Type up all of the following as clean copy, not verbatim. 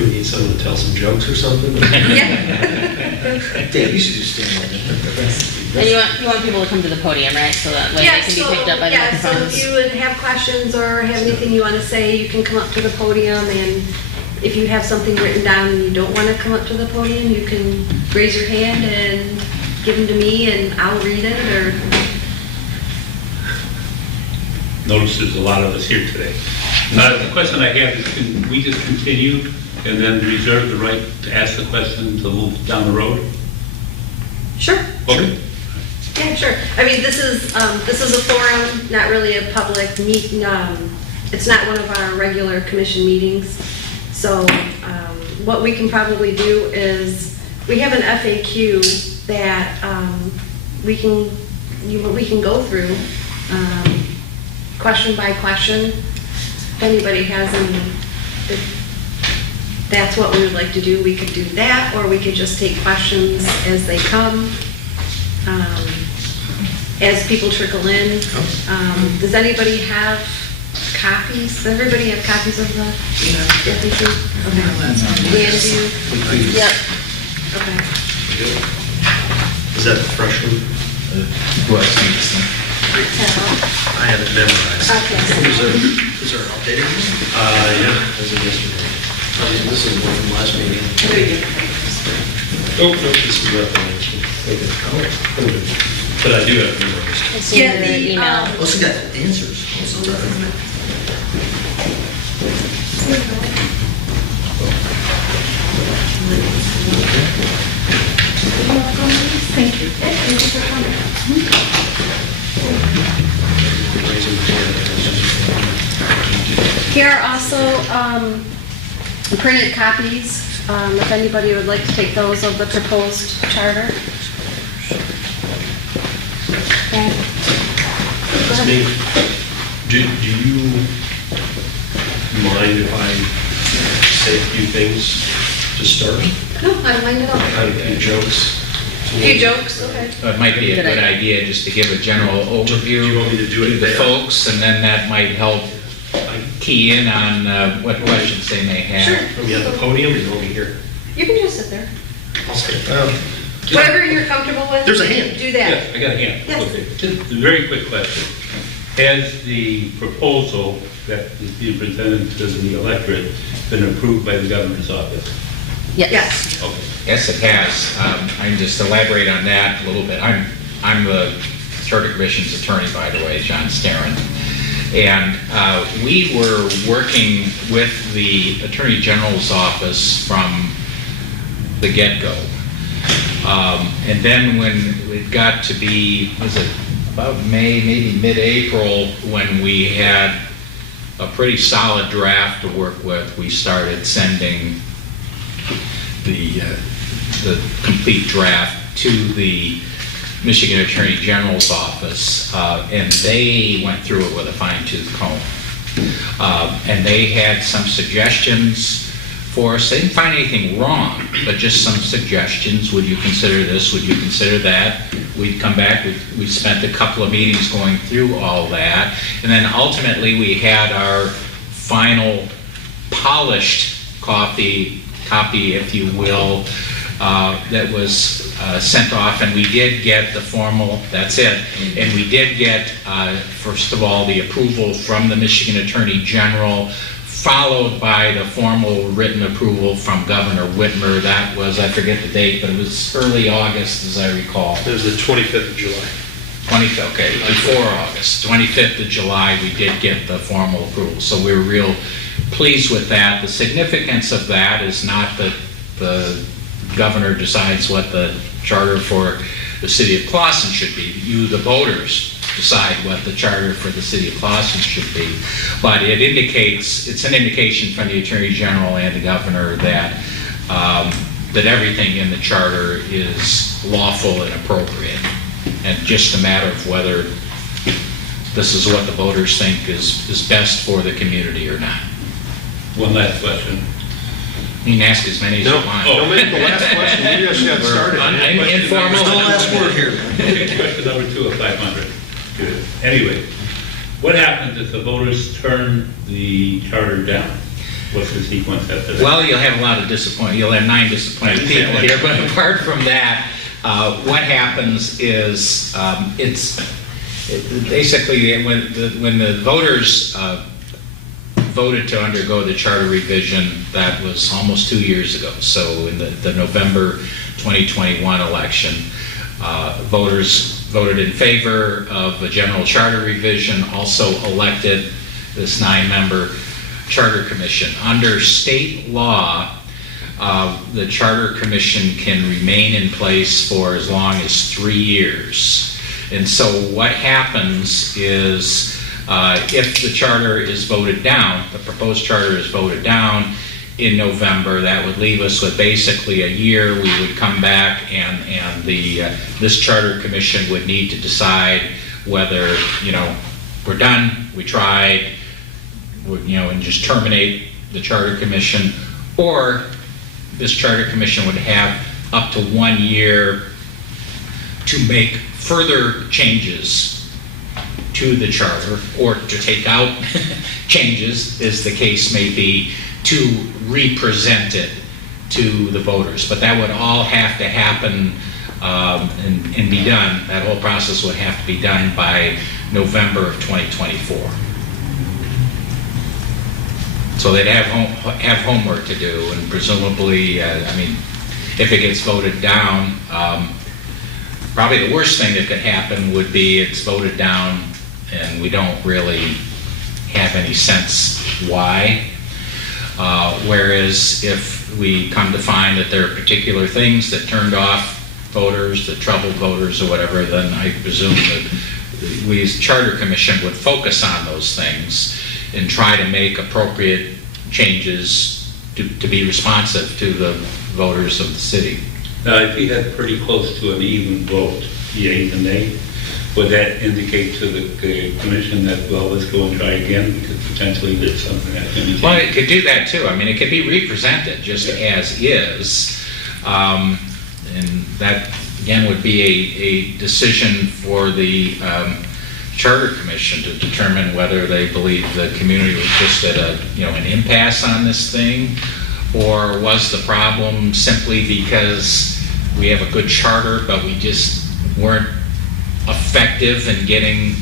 Do we need someone to tell some jokes or something? Dave, you should just stand on And you want people to come to the podium, right? So that like, they can be picked up by the so if microphones. you would have questions or have anything you want to say, you can come up to the podium, and if you have something written down and you don't want to come up to the podium, you can raise your hand and give them to me and I'll read it, or... Notice there's a lot of us here today. Now, the question I have is, can we just continue and then reserve the right to ask the question to move down the road? Sure. Okay. Yeah, sure. I mean, this is a forum, not really a public meet, it's not one of our regular commission meetings. So what we can probably do is, we have an FAQ that we can go through question by question. If anybody has any, if that's what we would like to do, we could do that, or we could just take questions as they come. As people trickle in. Does anybody have copies? Does everybody have copies of the FAQ? Okay. Dan, do you? Yep. Okay. Is that the fresh one? I have it memorized. Okay. Is there an updated one? Yeah, as of yesterday. This is one from last meeting. Oh, no, this is not the next one. Okay. But I do have it memorized. It's in Yeah, your the, email. Oh, so you got the answers. Thank you. Here are also printed copies, if anybody would like to take those of the proposed charter. Okay. Go ahead. Steve, do you mind if I say a few things to start? No, I don't mind at all. Kind of a few jokes? A few jokes, okay. It might be a Good good idea. idea just to give a general overview Do you want me to do it to the there? folks, and then that might help key in on what questions they may have. Sure. Are we at the podium or you want me here? You can just sit there. I'll stay. Whatever you're comfortable with. There's a hand. Do that. Yes, I got a hand. Yes. Okay. Just a very quick question. Has the proposal that is being presented to the electorate been approved by the governor's office? Yes. Okay. Yes, it has. I can just elaborate on that a little bit. I'm the Charter Commission's attorney, by the way, John Starren. And we were working with the Attorney General's office from the get-go. And then when it got to be, was it about May, maybe mid-April, when we had a pretty solid draft to work with, we started sending the complete draft to the Michigan Attorney General's office, and they went through it with a fine-tooth comb. And they had some suggestions for us. They didn't find anything wrong, but just some suggestions. Would you consider this? Would you consider that? We'd come back. We spent a couple of meetings going through all that. And then ultimately we had our final polished copy, if you will, that was sent off, and we did get the formal, that's it, and we did get, first of all, the approval from the Michigan Attorney General, followed by the formal written approval from Governor Whitmer. That was, I forget the date, but it was early August, as I recall. It was the 25th of July. 25th, okay, before August, 25th of July, we did get the formal approval. So we were real pleased with that. The significance of that is not that the governor decides what the charter for the city of Clawson should be. You, the voters, decide what the charter for the city of Clawson should be. But it indicates, it's an indication from the Attorney General and the governor that that everything in the charter is lawful and appropriate. And just a matter of whether this is what the voters think is best for the community or not. One last question. You can ask as many as you want. Don't make it the last question. You just got started. Informal. There's no last word here. Okay, question number 2 of 500. Good. Anyway, what happens if the voters turn the charter down? What's the sequence after that? Well, you'll have a lot of disappointed, you'll have 9 disappointed people here, but apart from that, what happens is, basically, when the voters voted to undergo the charter revision, that was almost 2 years ago. So in the November 2021 election, voters voted in favor of a general charter revision, also elected this 9-member charter commission. Under state law, the charter commission can remain in place for as long as 3 years. And so what happens is, if the charter is voted down, the proposed charter is voted down in November, that would leave us with basically a year. We would come back and this charter commission would need to decide whether, we're done, we tried, and just terminate the charter commission, or this charter commission would have up to 1 year to make further changes to the charter, or to take out changes, as the case may be, to represent it to the voters. But that would all have to happen and be done. That whole process would have to be done by November of 2024. So they'd have homework to do, and presumably, if it gets voted down, probably the worst thing that could happen would be it's voted down and we don't really have any sense why. Whereas if we come to find that there are particular things that turned off voters, that troubled voters or whatever, then I presume that we as Charter Commission would focus on those things and try to make appropriate changes to be responsive to the voters of the city. Now, if you had pretty close to an even vote, yea and nay, would that indicate to the commission that, well, let's go and try again, because potentially there's something that can be changed? Well, it could do that too. It could be represented just as is. And that, again, would be a decision for the Charter Commission to determine whether they believe the community was just at an impasse on this thing, or was the problem simply because we have a good charter, but we just weren't effective in getting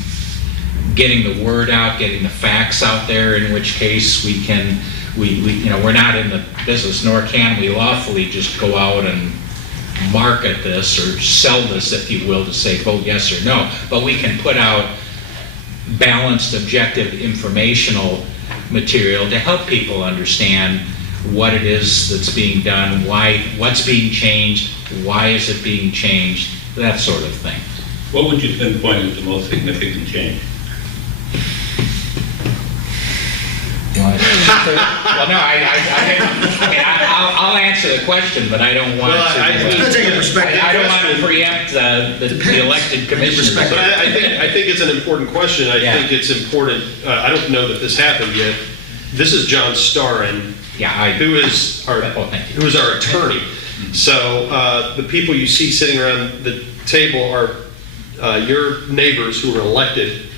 the word out, getting the facts out there, in which case we're not in the business, nor can we lawfully just go out and market this or sell this, if you will, to say vote yes or no. But we can put out balanced, objective, informational material to help people understand what it is that's being done, what's being changed, why is it being changed, that sort of thing. What would you pinpoint as the most significant change? Well, no, I'll answer the question, but I don't want to. I'm gonna take a perspective. I don't want to preempt the elected commissioners. But I think it's an important question. I think it's important. I don't know that this happened yet. This is John Starren, who is our attorney. So the people you see sitting around the table are your neighbors who were elected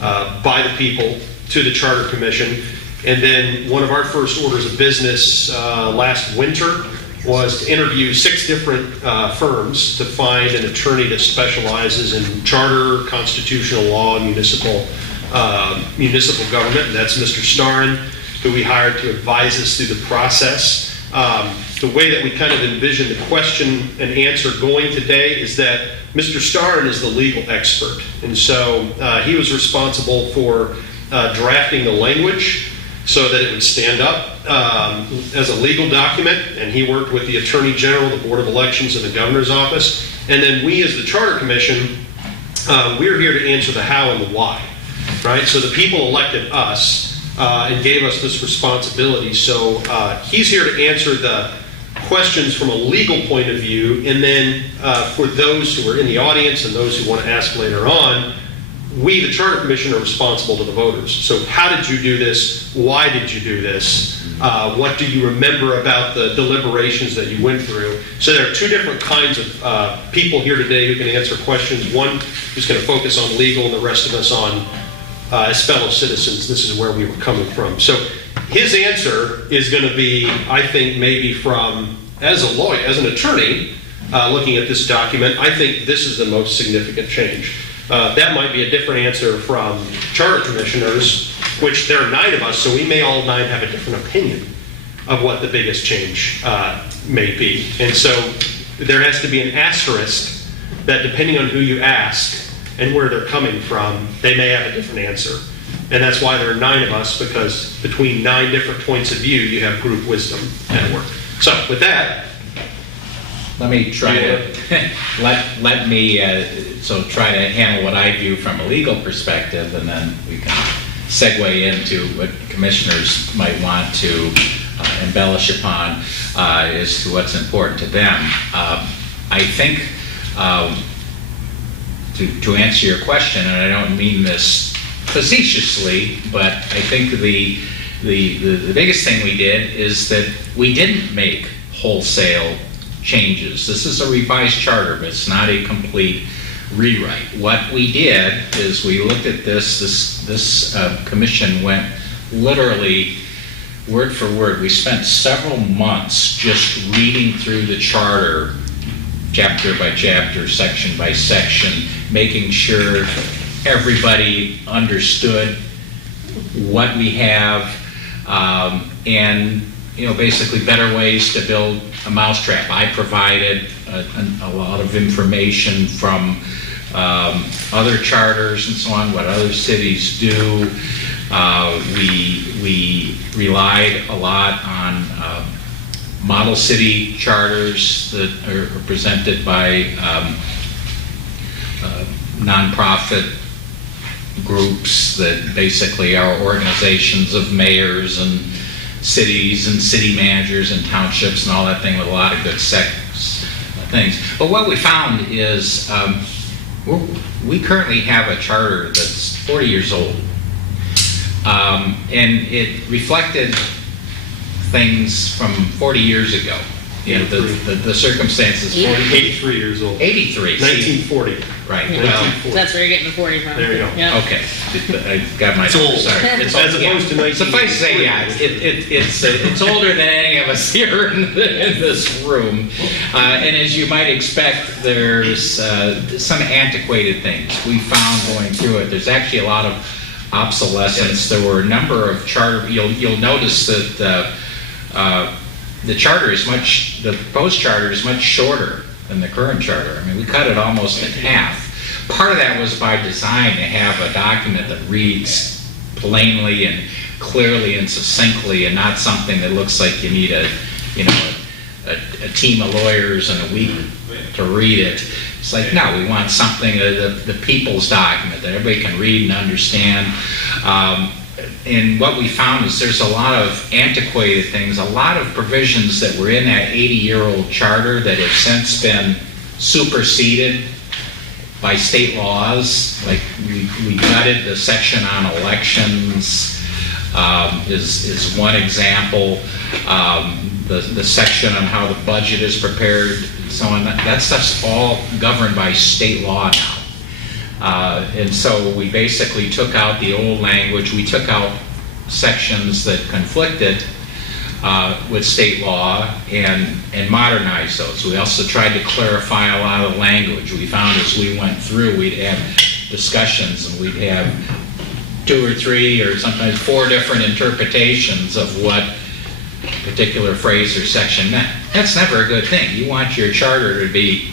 by the people to the Charter Commission. And then one of our first orders of business last winter was to interview 6 different firms to find an attorney that specializes in charter, constitutional law, and municipal government. And that's Mr. Starren, who we hired to advise us through the process. The way that we kind of envision the question and answer going today is that Mr. Starren is the legal expert. And so he was responsible for drafting the language so that it would stand up as a legal document, and he worked with the Attorney General, the Board of Elections, and the Governor's Office. And then we, as the Charter Commission, we're here to answer the how and the why, right? So the people elected us and gave us this responsibility. So he's here to answer the questions from a legal point of view, and then for those who are in the audience and those who want to ask later on, we, the Charter Commission, are responsible to the voters. So how did you do this? Why did you do this? What do you remember about the deliberations that you went through? So there are 2 different kinds of people here today who can answer questions. One who's going to focus on legal, and the rest of us on as fellow citizens. This is where we were coming from. So his answer is going to be, I think, maybe from, as a lawyer, as an attorney, looking at this document, I think this is the most significant change. That might be a different answer from charter commissioners, which there are 9 of us, so we may all 9 have a different opinion of what the biggest change may be. And so there has to be an asterisk that depending on who you ask and where they're coming from, they may have a different answer. And that's why there are 9 of us, because between 9 different points of view, you have group wisdom at work. So with that, let me try to let me try to handle what I view from a legal perspective, and then we can segue into what commissioners might want to embellish upon as to what's important to them. I think to answer your question, and I don't mean this facetiously, but I think the biggest thing we did is that we didn't make wholesale changes. This is a revised charter, but it's not a complete rewrite. What we did is we looked at this commission went literally word for word. We spent several months just reading through the charter chapter by chapter, section by section, making sure everybody understood what we have, and basically better ways to build a mousetrap. I provided a lot of information from other charters and so on, what other cities do. We relied a lot on model city charters that are presented by nonprofit groups that basically are organizations of mayors and cities and city managers and townships and all that thing, with a lot of good things. But what we found is we currently have a charter that's 40 years old, and it reflected things from 40 years ago. The circumstances. 83 years old. 83. 1940. Right. Yeah. Well, That's where you're getting the 40 from. There you go. Yeah. okay. I got my. It's old. Sorry. It's As opposed to 19. Suffice to say, yeah, it's older than any of us here in this room. And as you might expect, there's some antiquated things we found going through it. There's actually a lot of obsolescence. There were a number of charter. You'll notice that the charter is the proposed charter is much shorter than the current charter. I mean, we cut it almost in half. Part of that was by design, to have a document that reads plainly and clearly and succinctly, and not something that looks like you need a team of lawyers and a week to read it. It's like, no, we want something, the people's document that everybody can read and understand. And what we found is there's a lot of antiquated things, a lot of provisions that were in that 80-year-old charter that have since been superseded by state laws. Like we gutted the section on elections, is one example. The section on how the budget is prepared, and so on. That stuff's all governed by state law now. And so we basically took out the old language. We took out sections that conflicted with state law and modernized those. We also tried to clarify a lot of the language. We found as we went through, we'd have discussions and we'd have 2 or 3 or sometimes 4 different interpretations of what a particular phrase or section meant. That's never a good thing. You want your charter to be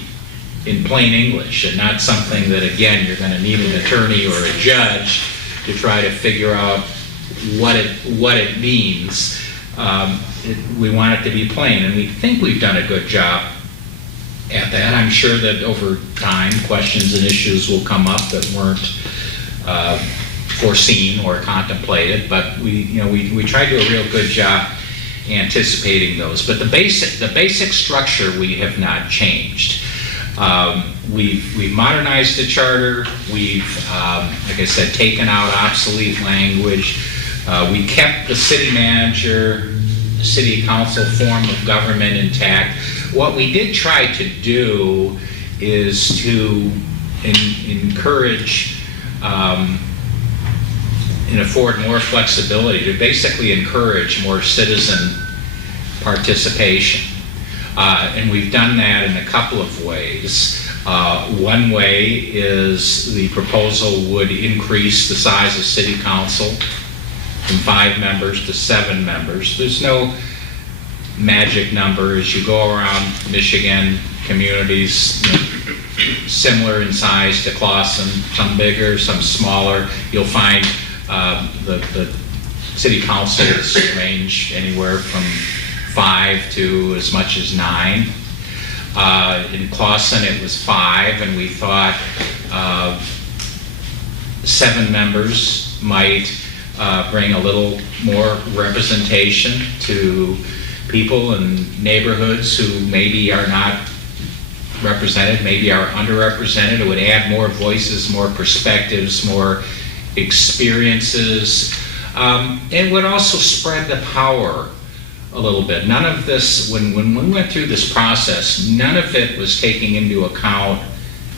in plain English, and not something that, again, you're going to need an attorney or a judge to try to figure out what it means. We want it to be plain, and we think we've done a good job at that. I'm sure that over time, questions and issues will come up that weren't foreseen or contemplated, but we try to do a real good job anticipating those. But the basic structure we have not changed. We've modernized the charter. We've, like I said, taken out obsolete language. We kept the city manager, the city council form of government intact. What we did try to do is to encourage and afford more flexibility to basically encourage more citizen participation. And we've done that in a couple of ways. One way is the proposal would increase the size of city council from 5 members to 7 members. There's no magic number. As you go around Michigan, communities, you know, similar in size to Clawson, some bigger, some smaller, you'll find the city councils range anywhere from 5 to as much as 9. In Clawson it was 5, and we thought 7 members might bring a little more representation to people in neighborhoods who maybe are not represented, maybe are underrepresented. It would add more voices, more perspectives, more experiences. It would also spread the power a little bit. None of this, when we went through this process, none of it was taking into account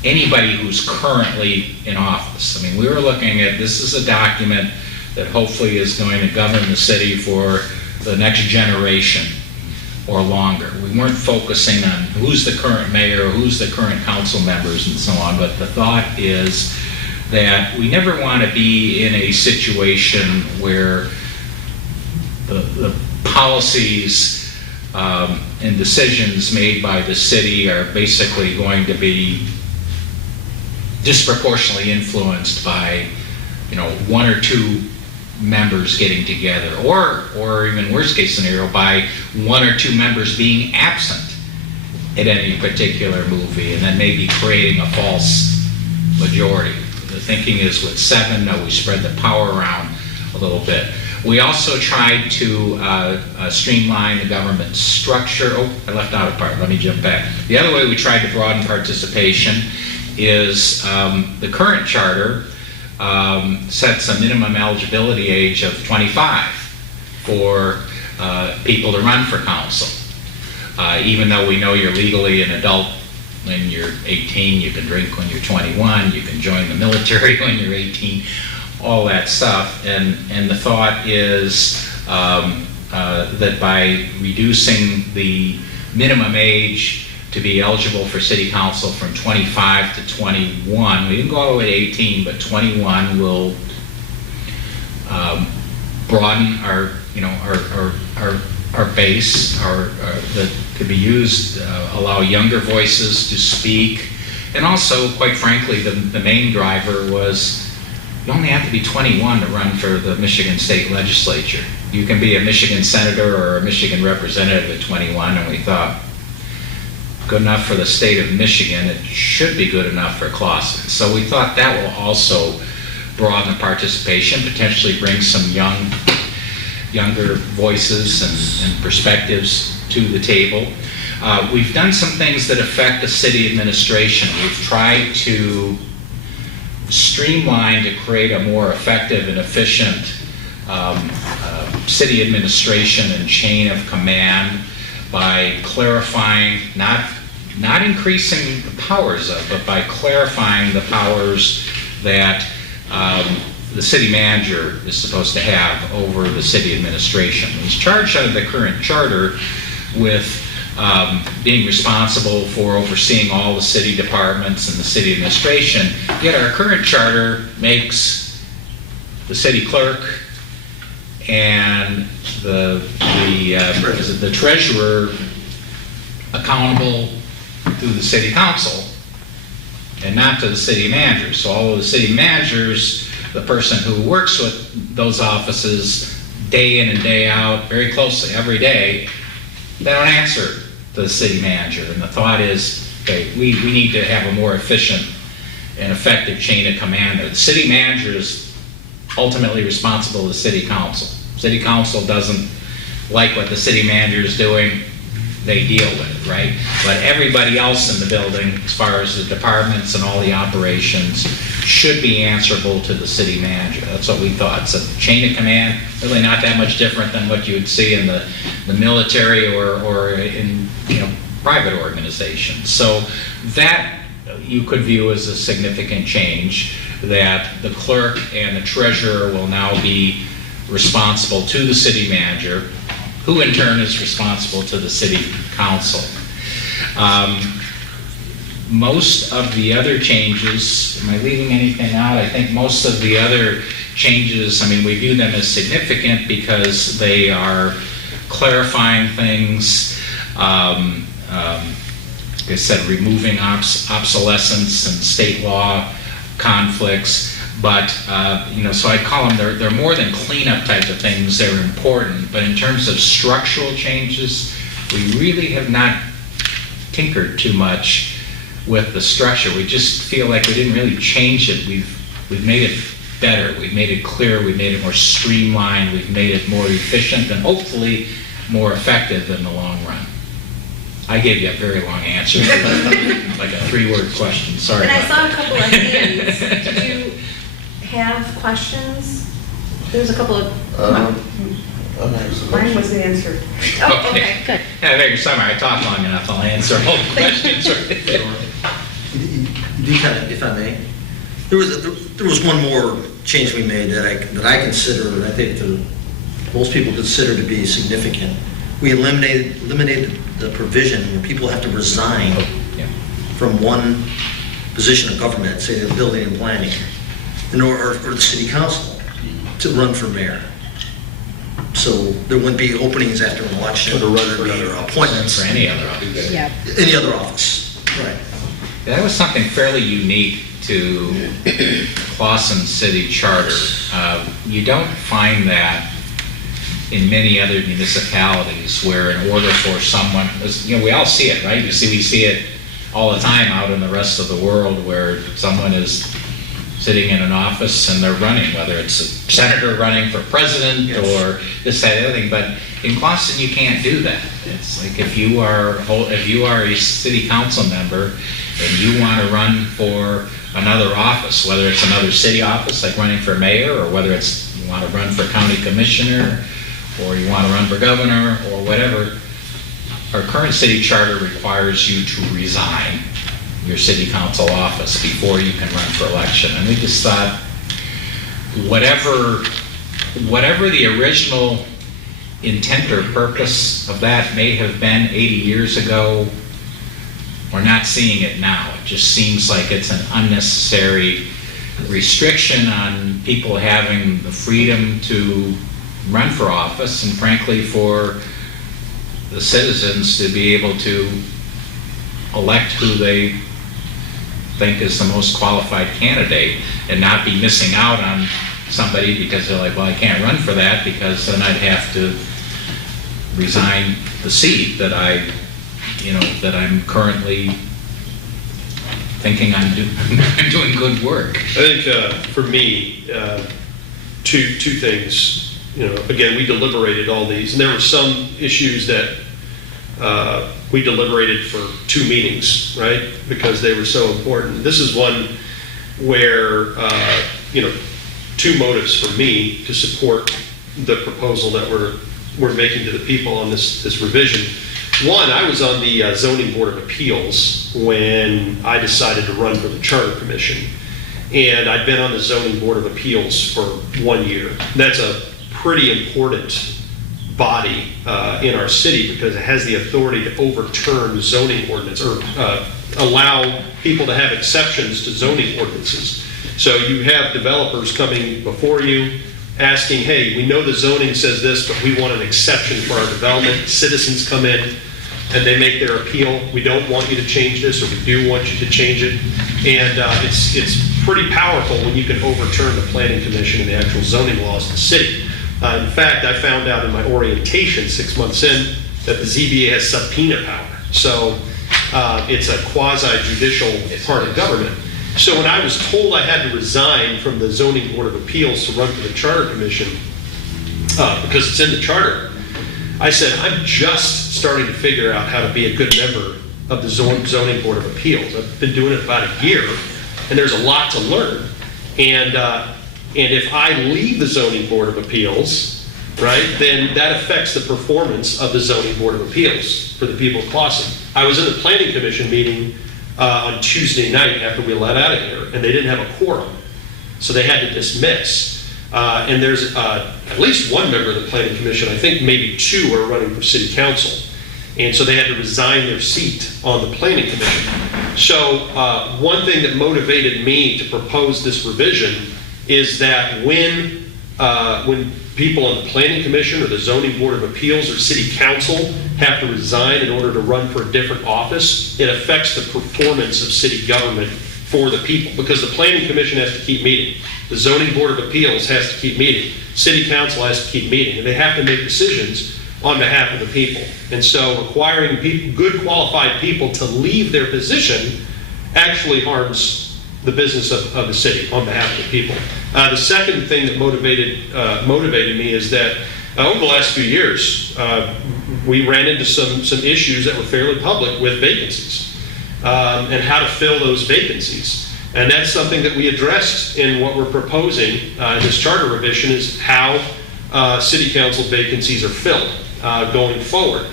anybody who's currently in office. I mean, we were looking at, this is a document that hopefully is going to govern the city for the next generation or longer. We weren't focusing on who's the current mayor, who's the current council members and so on, but the thought is that we never want to be in a situation where the policies and decisions made by the city are basically going to be disproportionately influenced by, you know, 1 or 2 members getting together, or even worst case scenario, by 1 or 2 members being absent at any particular movie, and then maybe creating a false majority. The thinking is with 7, we spread the power around a little bit. We also tried to streamline the government structure. Oh, I left out a part. Let me jump back. The other way we tried to broaden participation is the current charter sets a minimum eligibility age of 25 for people to run for council. Even though we know you're legally an adult when you're 18, you can drink when you're 21, you can join the military when you're 18, all that stuff. And the thought is that by reducing the minimum age to be eligible for city council from 25 to 21, we didn't go all the way to 18, but 21 will broaden our, you know, our base, that could be used, allow younger voices to speak. And also, quite frankly, the main driver was you only have to be 21 to run for the Michigan State Legislature. You can be a Michigan senator or a Michigan representative at 21, and we thought, good enough for the state of Michigan, it should be good enough for Clawson. So we thought that will also broaden the participation, potentially bring some younger voices and perspectives to the table. We've done some things that affect the city administration. We've tried to streamline to create a more effective and efficient city administration and chain of command by clarifying, not increasing the powers of, but by clarifying the powers that the city manager is supposed to have over the city administration. He's charged under the current charter with being responsible for overseeing all the city departments and the city administration, yet our current charter makes the city clerk and the treasurer accountable to the city council and not to the city manager. So all of the city managers, the person who works with those offices day in and day out, very closely every day, they don't answer to the city manager. And the thought is, okay, we need to have a more efficient and effective chain of command. The city manager is ultimately responsible to the city council. City council doesn't like what the city manager is doing, they deal with it, right? But everybody else in the building, as far as the departments and all the operations, should be answerable to the city manager. That's what we thought. So chain of command, really not that much different than what you would see in the military or in, you know, private organizations. So that you could view as a significant change. that the clerk and the treasurer will now be responsible to the city manager, who in turn is responsible to the city council. Most of the other changes, am I leaving anything out? I think most of the other changes, I mean, we view them as significant because they are clarifying things, like I said, removing obsolescence and state law conflicts, but, so I call them, they're more than cleanup type of things, they're important, but in terms of structural changes, we really have not tinkered too much with the structure. We just feel like we didn't really change it. We've made it better, we've made it clear, we've made it more streamlined, we've made it more efficient, and hopefully more effective in the long run. I gave you a very long answer, like a 3-word question, sorry And I about saw a that. couple of hands. Did you have questions? There's a couple of, Mine was answered. oh, okay. Good. Yeah, there, summer, I talk long enough, I'll answer all the questions. You kind of, if I may, there was one more change we made that I consider, and I think most people consider to be significant. We eliminated the provision where people have to resign Yeah. from one position of government, say the building and planning, or the city council, to run for mayor. So there wouldn't be openings after an election, Or to run for or another appointments, For any other office. Yeah. any other office. Right. That was something fairly unique to Clawson City Charter. You don't find that in many other municipalities where in order for someone, we all see it, right? We see it all the time out in the rest of the world where someone is sitting in an office and they're running, whether it's a senator running for president or this, that, the other thing. But in Clawson, you can't do that. It's like if you are a city council member and you want to run for another office, whether it's another city office like running for mayor, or whether it's you want to run for county commissioner, or you want to run for governor, or whatever, our current city charter requires you to resign your city council office before you can run for election. And we just thought, whatever the original intent or purpose of that may have been 80 years ago, we're not seeing it now. It just seems like it's an unnecessary restriction on people having the freedom to run for office, and frankly for the citizens to be able to elect who they think is the most qualified candidate and not be missing out on somebody because they're like, well, I can't run for that because then I'd have to resign the seat that I'm currently thinking I'm doing good work. I think for me, two things. Again, we deliberated all these, and there were some issues that we deliberated for 2 meetings, right? Because they were so important. This is one where, 2 motives for me to support the proposal that we're making to the people on this revision. One, I was on the Zoning Board of Appeals when I decided to run for the Charter Commission. And I'd been on the Zoning Board of Appeals for 1 year. That's a pretty important body in our city because it has the authority to overturn zoning ordinance or allow people to have exceptions to zoning ordinances. So you have developers coming before you asking, hey, we know the zoning says this, but we want an exception for our development. Citizens come in and they make their appeal. We don't want you to change this, or we do want you to change it. And it's pretty powerful when you can overturn the planning commission and the actual zoning laws of the city. In fact, I found out in my orientation 6 months in that the ZBA has subpoena power. So it's a quasi-judicial part of government. So when I was told I had to resign from the Zoning Board of Appeals to run for the Charter Commission, because it's in the charter, I said, I'm just starting to figure out how to be a good member of the Zoning Board of Appeals. I've been doing it about a year, and there's a lot to learn. And if I leave the Zoning Board of Appeals, right, then that affects the performance of the Zoning Board of Appeals for the people of Clawson. I was in the Planning Commission meeting on Tuesday night after we let out of here, and they didn't have a quorum. so they had to dismiss. And there's at least one member of the planning commission, I think maybe two are running for city council. And so they had to resign their seat on the planning commission. So one thing that motivated me to propose this revision is that when people on the planning commission or the zoning board of appeals or city council have to resign in order to run for a different office, it affects the performance of city government for the people, because the planning commission has to keep meeting, the zoning board of appeals has to keep meeting, city council has to keep meeting, and they have to make decisions on behalf of the people. And so requiring people, good qualified people to leave their position actually harms the business of the city on behalf of the people. The second thing that motivated me is that over the last few years, we ran into some issues that were fairly public with vacancies and how to fill those vacancies. And that's something that we addressed in what we're proposing in this charter revision, is how city council vacancies are filled going forward.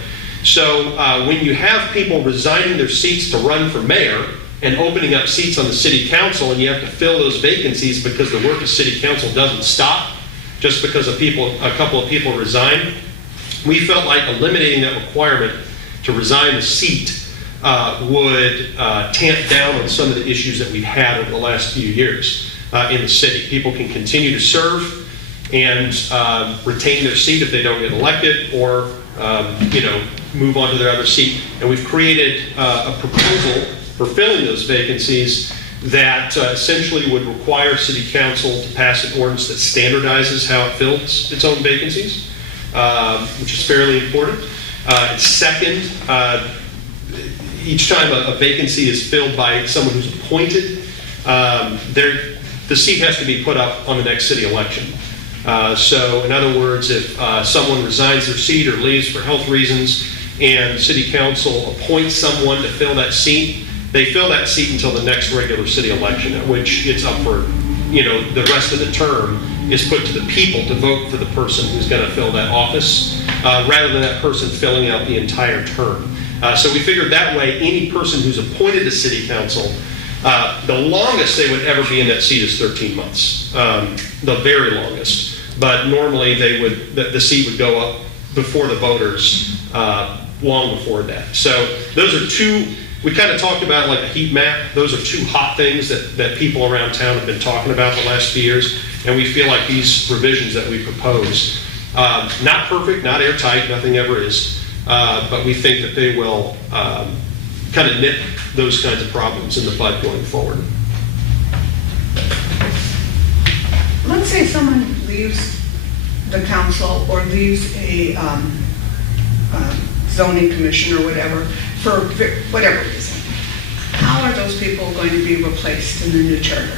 So when you have people resigning their seats to run for mayor and opening up seats on the city council, and you have to fill those vacancies because the work of city council doesn't stop just because a couple of people resign, we felt like eliminating that requirement to resign the seat would tamp down on some of the issues that we've had over the last few years in the city. People can continue to serve and retain their seat if they don't get elected, or move on to their other seat. And we've created a proposal for filling those vacancies that essentially would require city council to pass an ordinance that standardizes how it fills its own vacancies, which is fairly important. Second, each time a vacancy is filled by someone who's appointed, the seat has to be put up on the next city election. So in other words, if someone resigns their seat or leaves for health reasons and city council appoints someone to fill that seat, they fill that seat until the next regular city election, at which it's up for, the rest of the term is put to the people to vote for the person who's going to fill that office, rather than that person filling out the entire term. So we figured that way, any person who's appointed to city council, the longest they would ever be in that seat is 13 months, the very longest. But normally the seat would go up before the voters long before that. So those are two. We kind of talked about like a heat map. Those are two hot things that people around town have been talking about the last few years. And we feel like these revisions that we propose, not perfect, not airtight, nothing ever is, but we think that they will kind of nip those kinds of problems in the bud going forward. Let's say someone leaves the council or leaves a zoning commission or whatever, for whatever reason. How are those people going to be replaced in the new charter?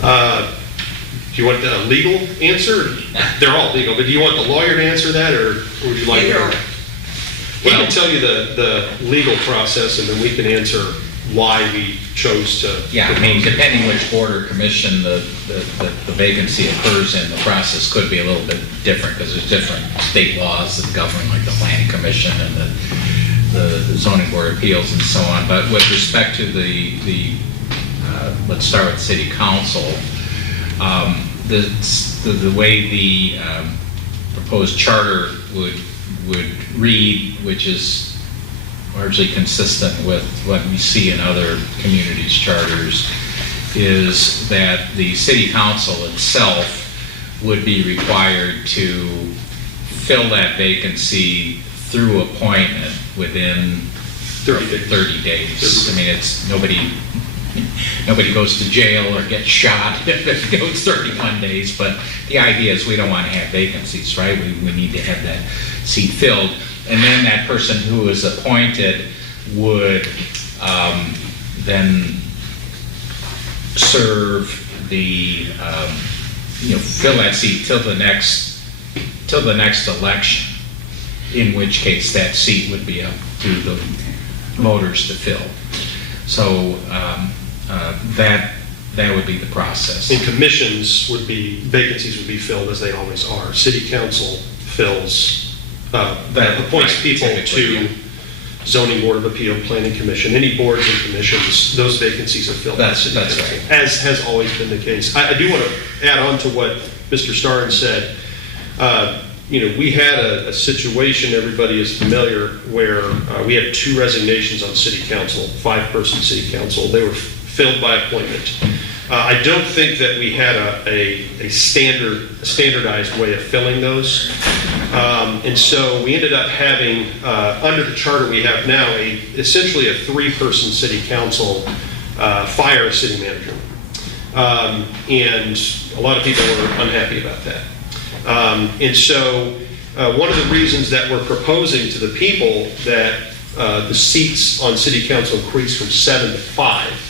Do you want the legal answer? They're all legal, but do you want the lawyer to answer that, or would you like to? Well, I can tell you the legal process, and then we can answer why we chose to. Yeah, I mean, depending which board or commission the vacancy occurs in, the process could be a little bit different, because there's different state laws that govern, like the planning commission and the zoning board of appeals and so on. But with respect to the let's start with city council, the way the proposed charter would read, which is largely consistent with what we see in other communities' charters, is that the city council itself would be required to fill that vacancy through appointment within 30 days. I mean, it's nobody goes to jail or gets shot if it goes 31 days, but the idea is we don't want to have vacancies, right? We need to have that seat filled. And then that person who is appointed would then serve fill that seat till the next election, in which case that seat would be up to the voters to fill. So that would be the process. And commissions vacancies would be filled as they always are. City council fills, that appoints people to zoning board of appeal, planning commission, any boards and commissions, those vacancies are filled. by city That's council, right. As has always been the case. I do want to add on to what Mr. Starnes said. We had a situation, everybody is familiar, where we had 2 resignations on city council, 5-person city council. They were filled by appointment. I don't think that we had a standardized way of filling those. And so we ended up having, under the charter we have now, essentially a 3-person city council fire a city manager. And a lot of people were unhappy about that. And so one of the reasons that we're proposing to the people that the seats on city council increase from 7 to 5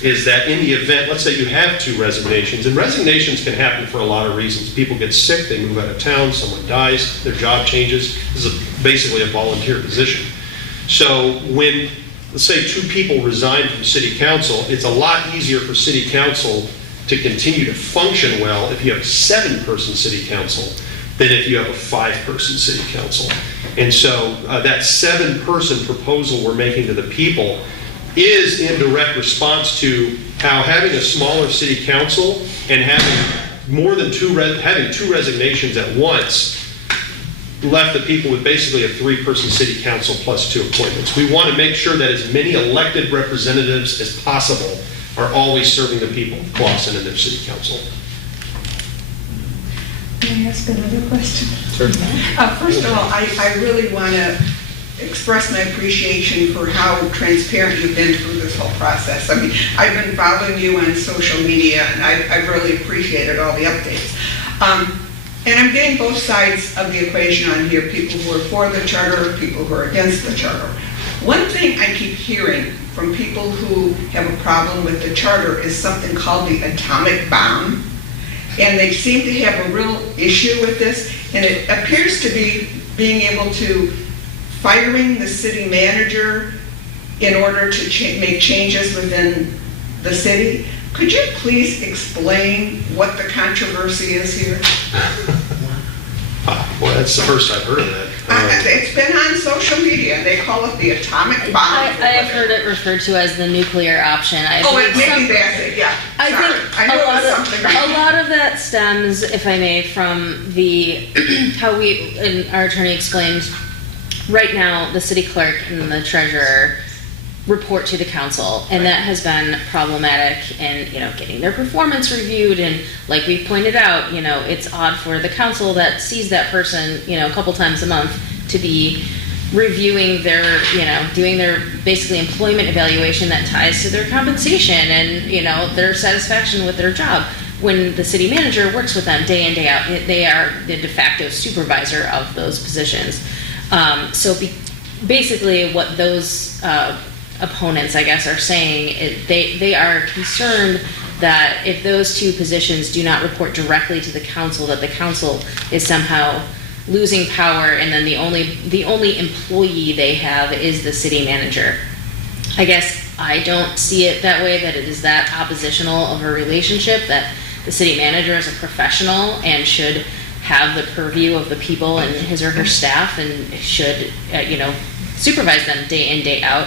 is that in the event, let's say you have 2 resignations, and resignations can happen for a lot of reasons. People get sick, they move out of town, someone dies, their job changes. This is basically a volunteer position. So when, let's say 2 people resign from city council, it's a lot easier for city council to continue to function well if you have a 7-person city council than if you have a 5-person city council. And so that 7-person proposal we're making to the people is in direct response to how having a smaller city council and having more than 2 resignations at once left the people with basically a 3-person city council plus 2 appointments. We want to make sure that as many elected representatives as possible are always serving the people of Clawson and their city council. May I ask another question? Certainly. First of all, I really want to express my appreciation for how transparent you've been through this whole process. I mean, I've been following you on social media, and I've really appreciated all the updates. And I'm getting both sides of the equation on here, people who are for the charter, people who are against the charter. One thing I keep hearing from people who have a problem with the charter is something called the atomic bomb. And they seem to have a real issue with this, and it appears to be being able to firing the city manager in order to make changes within the city. Could you please explain what the controversy is here? Well, that's the first I've heard of that. It's been on social media, and they call it the atomic bomb. I have heard it referred to as the nuclear option. Maybe that's it, yeah. I Sorry. think I knew it was something. a lot of that stems, if I may, from the how we, and our attorney explained, right now the city clerk and the treasurer report to the council, and that has been problematic in getting their performance reviewed. And like we pointed out, it's odd for the council that sees that person a couple times a month to be reviewing their doing their basically employment evaluation that ties to their compensation and their satisfaction with their job, when the city manager works with them day in, day out. They are the de facto supervisor of those positions. Basically what those opponents, I guess, are saying, they are concerned that if those 2 positions do not report directly to the council, that the council is somehow losing power, and then the only employee they have is the city manager. I guess I don't see it that way, that it is that oppositional of a relationship, that the city manager is a professional and should have the purview of the people and his or her staff, and should supervise them day in, day out.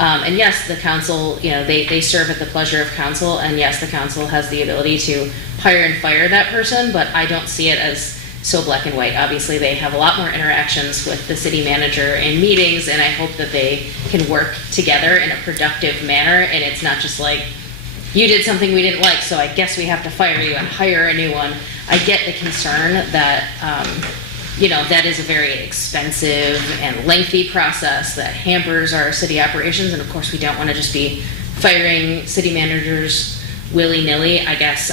And yes, the council, they serve at the pleasure of council, and yes, the council has the ability to hire and fire that person, but I don't see it as so black and white. Obviously, they have a lot more interactions with the city manager in meetings, and I hope that they can work together in a productive manner, and it's not just like, you did something we didn't like, so I guess we have to fire you and hire a new one. I get the concern that that is a very expensive and lengthy process that hampers our city operations, and of course we don't want to just be firing city managers willy-nilly. I guess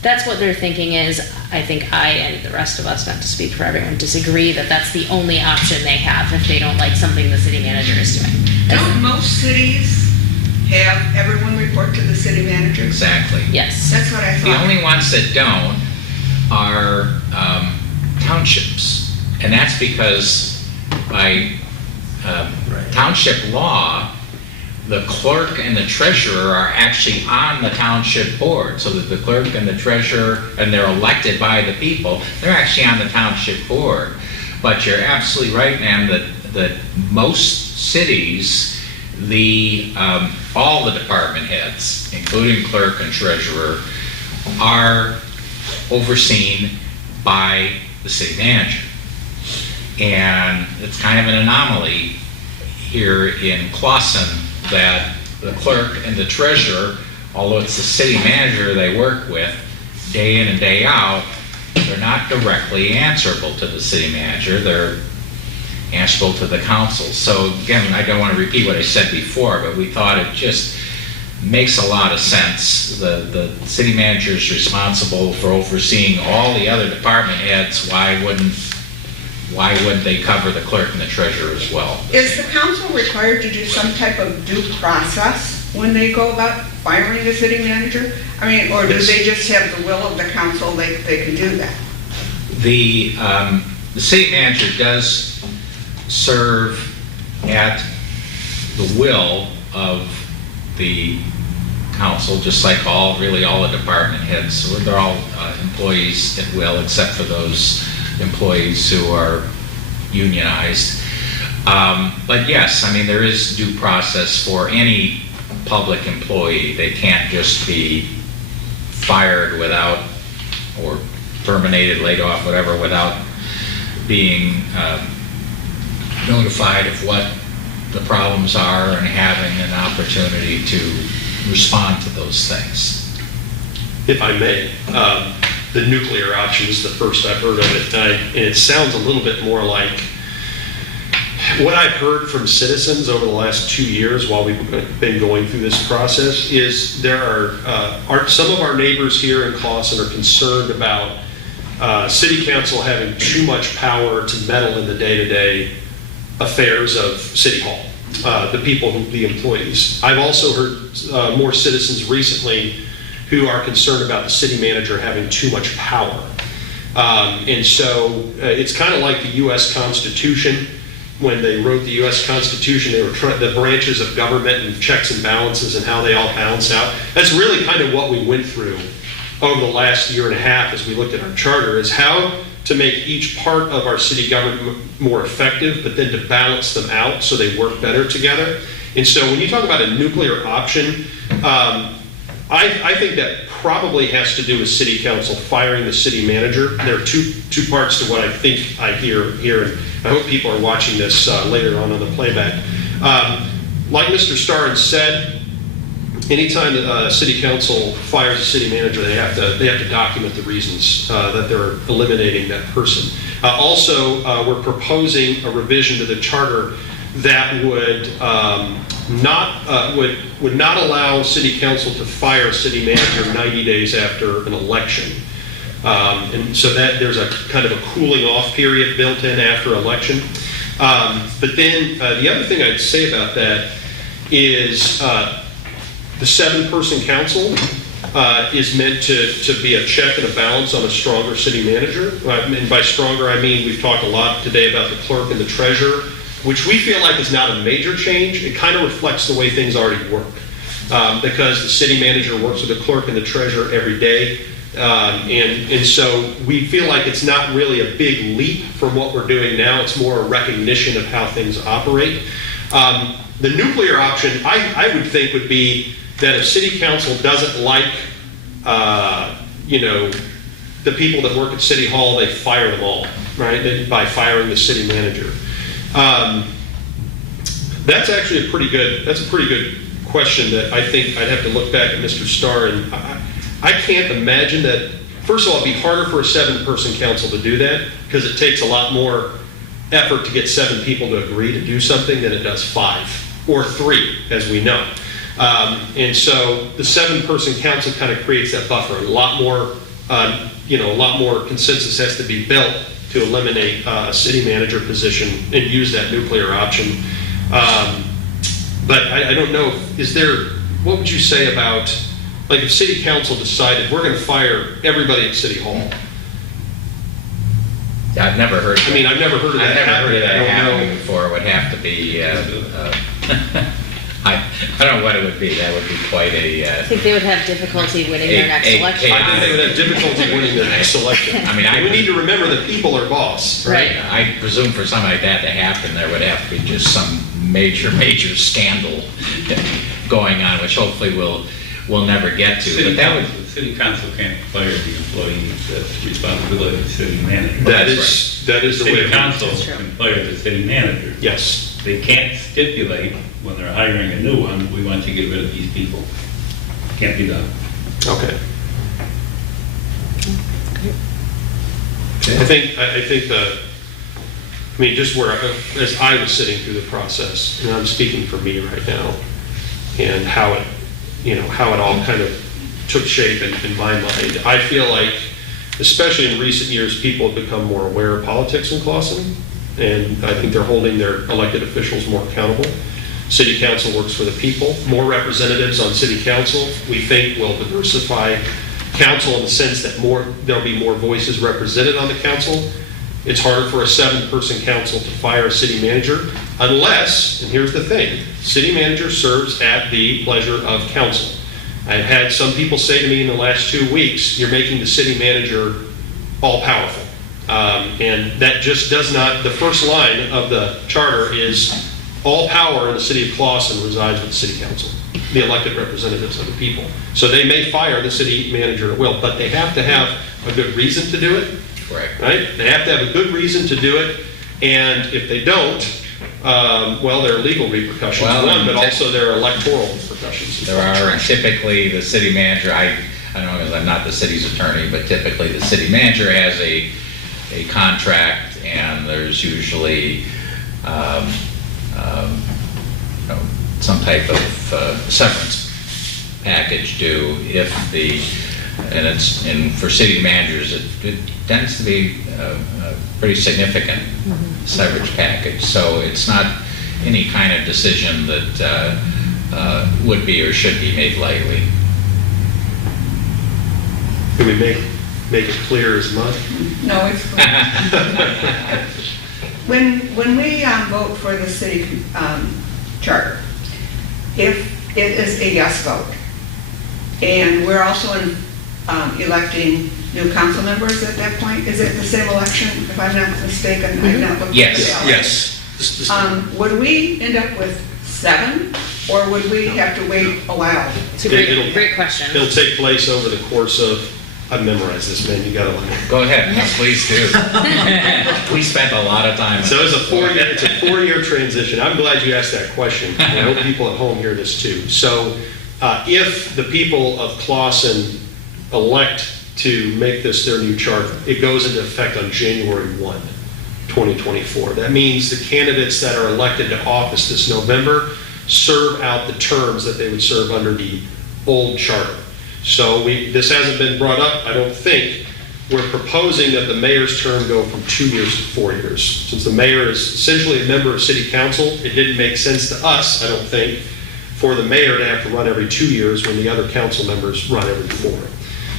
that's what their thinking is. I think I and the rest of us, not to speak for everyone, disagree that that's the only option they have if they don't like something the city manager is doing. Don't most cities have everyone report to the city manager? Exactly. Yes. That's what I thought. The only ones that don't are townships, and that's because by township law, the clerk and the treasurer are actually on the township board, so that the clerk and the treasurer, and they're elected by the people, they're actually on the township board. But you're absolutely right, ma'am, that that most cities, all the department heads, including clerk and treasurer, are overseen by the city manager. And it's kind of an anomaly here in Clawson that the clerk and the treasurer, although it's the city manager they work with day in and day out, they're not directly answerable to the city manager. They're answerable to the council. So again, I don't want to repeat what I said before, but we thought it just makes a lot of sense. The city manager is responsible for overseeing all the other department heads. Why wouldn't they cover the clerk and the treasurer as well? Is the council required to do some type of due process when they go about firing the city manager? I mean, or do they just have the will of the council, they can do that? The city manager does serve at the will of the council, just like all the department heads. So they're all employees at will, except for those employees who are unionized. But yes, I mean, there is due process for any public employee. They can't just be fired without, or terminated, laid off, whatever, without being notified of what the problems are and having an opportunity to respond to those things. If I may, the nuclear option is the first I've heard of it, and it sounds a little bit more like what I've heard from citizens over the last 2 years while we've been going through this process is there are some of our neighbors here in Clawson are concerned about city council having too much power to meddle in the day-to-day affairs of City Hall, the employees. I've also heard more citizens recently who are concerned about the city manager having too much power. And so it's kind of like the U.S. Constitution. When they wrote the U.S. Constitution, they were the branches of government and checks and balances and how they all balance out. That's really kind of what we went through over the last year and a half as we looked at our charter, is how to make each part of our city government more effective, but then to balance them out so they work better together. And so when you talk about a nuclear option, I think that probably has to do with city council firing the city manager. There are two parts to what I think I hear here, and I hope people are watching this later on the playback. Like Mr. Starr said, anytime the city council fires a city manager, they have to document the reasons that they're eliminating that person. Also, we're proposing a revision to the charter that would not allow city council to fire a city manager 90 days after an election. And so that there's a kind of a cooling off period built in after election. But then the other thing I'd say about that is the 7-person council is meant to be a check and a balance on a stronger city manager. And by stronger, I mean we've talked a lot today about the clerk and the treasurer, which we feel like is not a major change. It kind of reflects the way things already work. Because the city manager works with the clerk and the treasurer every day. And so we feel like it's not really a big leap from what we're doing now. It's more a recognition of how things operate. The nuclear option, I would think, would be that if city council doesn't like, the people that work at City Hall, they fire them all, right? By firing the city manager. That's actually a pretty good question that I think I'd have to look back at Mr. Starr, and I can't imagine that. First of all, it'd be harder for a 7-person council to do that because it takes a lot more effort to get 7 people to agree to do something than it does 5 or 3, as we know. And so the 7-person council kind of creates that buffer. A lot more consensus has to be built to eliminate a city manager position and use that nuclear option. But I don't know, what would you say about, like if city council decided we're going to fire everybody at City Hall? I've never heard of that. I mean, I've never heard of that. I've never heard of that I don't know. happening before. It would have to be I don't know what it would be. That would be quite I think they would have difficulty winning their next election. I think they would have difficulty winning the next election. I mean, we need to remember that people are boss, right? I presume for something like that to happen, there would have to be just some major scandal going on, which hopefully we'll never get to. But that would. The city council can't fire the employees. That's the responsibility of the city manager. That is the way. City council That's true. can fire the city manager. Yes. They can't stipulate when they're hiring a new one, we want to get rid of these people. Can't be done. Okay. I think just where, as I was sitting through the process, and I'm speaking for me right now, and how it all kind of took shape in my mind, I feel like, especially in recent years, people have become more aware of politics in Clawson, and I think they're holding their elected officials more accountable. City council works for the people. More representatives on city council, we think, will diversify council in the sense that there'll be more voices represented on the council. It's harder for a 7-person council to fire a city manager unless, and here's the thing, city manager serves at the pleasure of council. I've had some people say to me in the last 2 weeks, you're making the city manager all-powerful. And that just does not, the first line of the charter is all power in the city of Clawson resides with the city council, the elected representatives of the people. So they may fire the city manager at will, but they have to have a good reason to do it. Correct. Right? They have to have a good reason to do it, and if they don't, well, there are legal repercussions, but also there are electoral repercussions. There are, and typically the city manager, I don't know, because I'm not the city's attorney, but typically the city manager has a contract, and there's usually some type of severance package due if and for city managers it tends to be a pretty significant severance package. So it's not any kind of decision that would be or should be made lightly. Can we make it clear as mud? No, it's clear. When we vote for the city charter, if it is a yes vote, and we're also electing new council members at that point, is it the same election, if I'm not mistaken? I've not looked at Yes. the ballot. Yes. Would we end up with 7, or would we have to wait a while? It's a great question. It'll take place over the course of, I've memorized this, man, you gotta learn it. Go ahead, no, please do. We spent a lot of time. So it's a 4-year transition. I'm glad you asked that question. I hope people at home hear this too. So if the people of Clawson elect to make this their new charter, it goes into effect on January 1, 2024. That means the candidates that are elected to office this November serve out the terms that they would serve under the old charter. So this hasn't been brought up, I don't think. We're proposing that the mayor's term go from 2 years to 4 years. Since the mayor is essentially a member of city council, it didn't make sense to us, I don't think, for the mayor to have to run every 2 years when the other council members run every 4.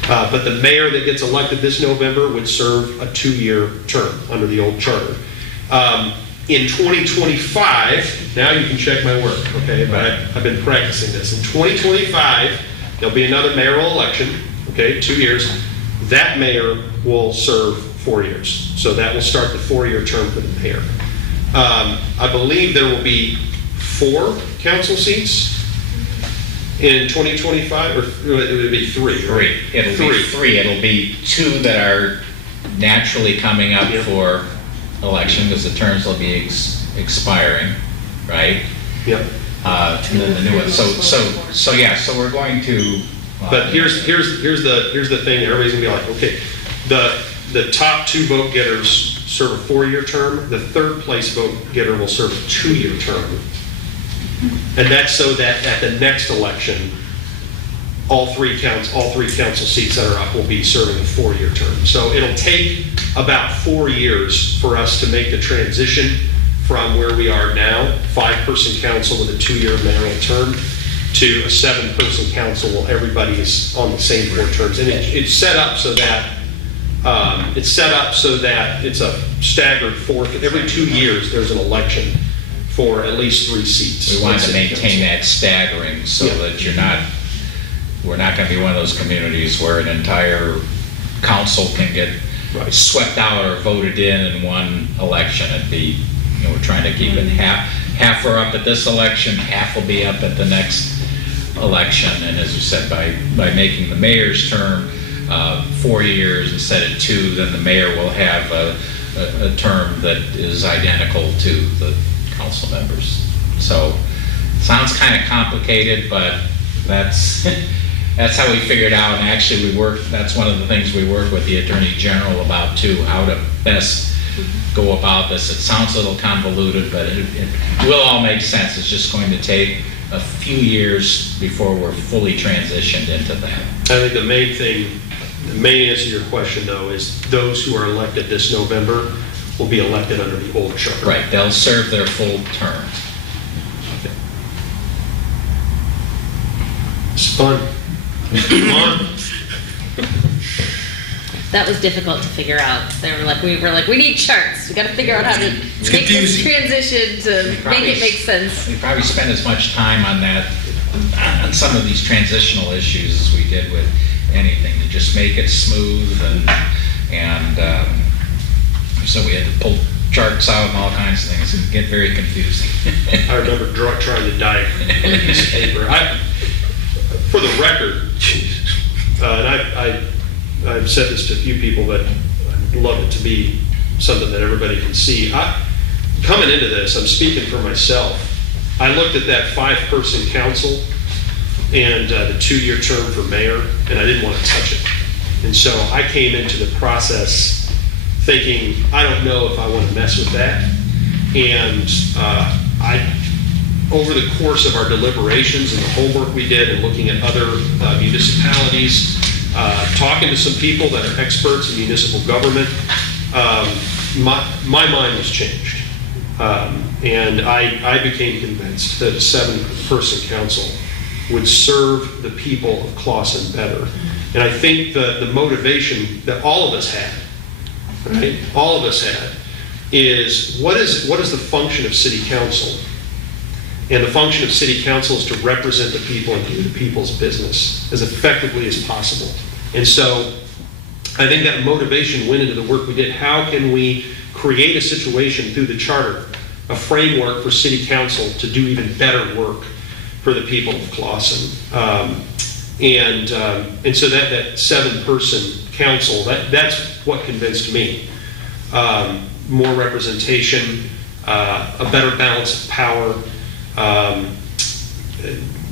But the mayor that gets elected this November would serve a 2-year term under the old charter. In 2025, now you can check my work, okay, but I've been practicing this. In 2025, there'll be another mayoral election, okay, 2 years. That mayor will serve 4 years. So that will start the 4-year term for the mayor. I believe there will be 4 council seats in 2025, or it would be 3, right? It'll be 3. It'll be 2 that are naturally coming up for election because the terms will be expiring, right? Yep. And then the new one. So we're going to. But here's the thing. Everybody's gonna be like, okay, the top 2 vote getters serve a 4-year term. The third place vote getter will serve a 2-year term, and that's so that at the next election, all three council seats that are up will be serving a 4-year term. So it'll take about 4 years for us to make the transition from where we are now, 5-person council with a 2-year mayoral term, to a 7-person council where everybody is on the same 4 terms. And it's set up so that it's a staggered 4. Every 2 years there's an election for at least 3 seats. We wanted to on city maintain council. that staggering so Yeah. that we're not going to be one of those communities where an entire council can get Right. swept out or voted in one election. It'd be, we're trying to keep it half are up at this election, half will be up at the next election. And as you said, by making the mayor's term 4 years instead of 2, then the mayor will have a term that is identical to the council members. So, sounds kind of complicated, but that's how we figured out. And actually, that's one of the things we work with the Attorney General about too, how to best go about this. It sounds a little convoluted, but it will all make sense. It's just going to take a few years before we're fully transitioned into that. I think the main answer to your question, though, is those who are elected this November will be elected under the old charter. Right, they'll serve their full term. It's fun. Come on. That was difficult to figure out. We were like, we need charts. We got to figure out how to make this confusing. transition to make it make sense. We probably spent as much time on that, on some of these transitional issues as we did with anything, to just make it smooth and so we had to pull charts out and all kinds of things and get very confusing. I remember trying to diagram a piece of paper. For the record, and I've said this to a few people, but I'd love it to be something that everybody can see. Coming into this, I'm speaking for myself. I looked at that 5-person council and the 2-year term for mayor, and I didn't want to touch it. And so I came into the process thinking, I don't know if I want to mess with that. And over the course of our deliberations and the homework we did and looking at other municipalities, talking to some people that are experts in municipal government, my mind was changed. And I became convinced that a 7-person council would serve the people of Clawson better. And I think the motivation that all of us had, right, all of us had, is what is the function of city council? And the function of city council is to represent the people and do the people's business as effectively as possible. And so I think that motivation went into the work we did. How can we create a situation through the charter, a framework for city council to do even better work for the people of Clawson? And so that 7-person council, that's what convinced me. More representation, a better balance of power.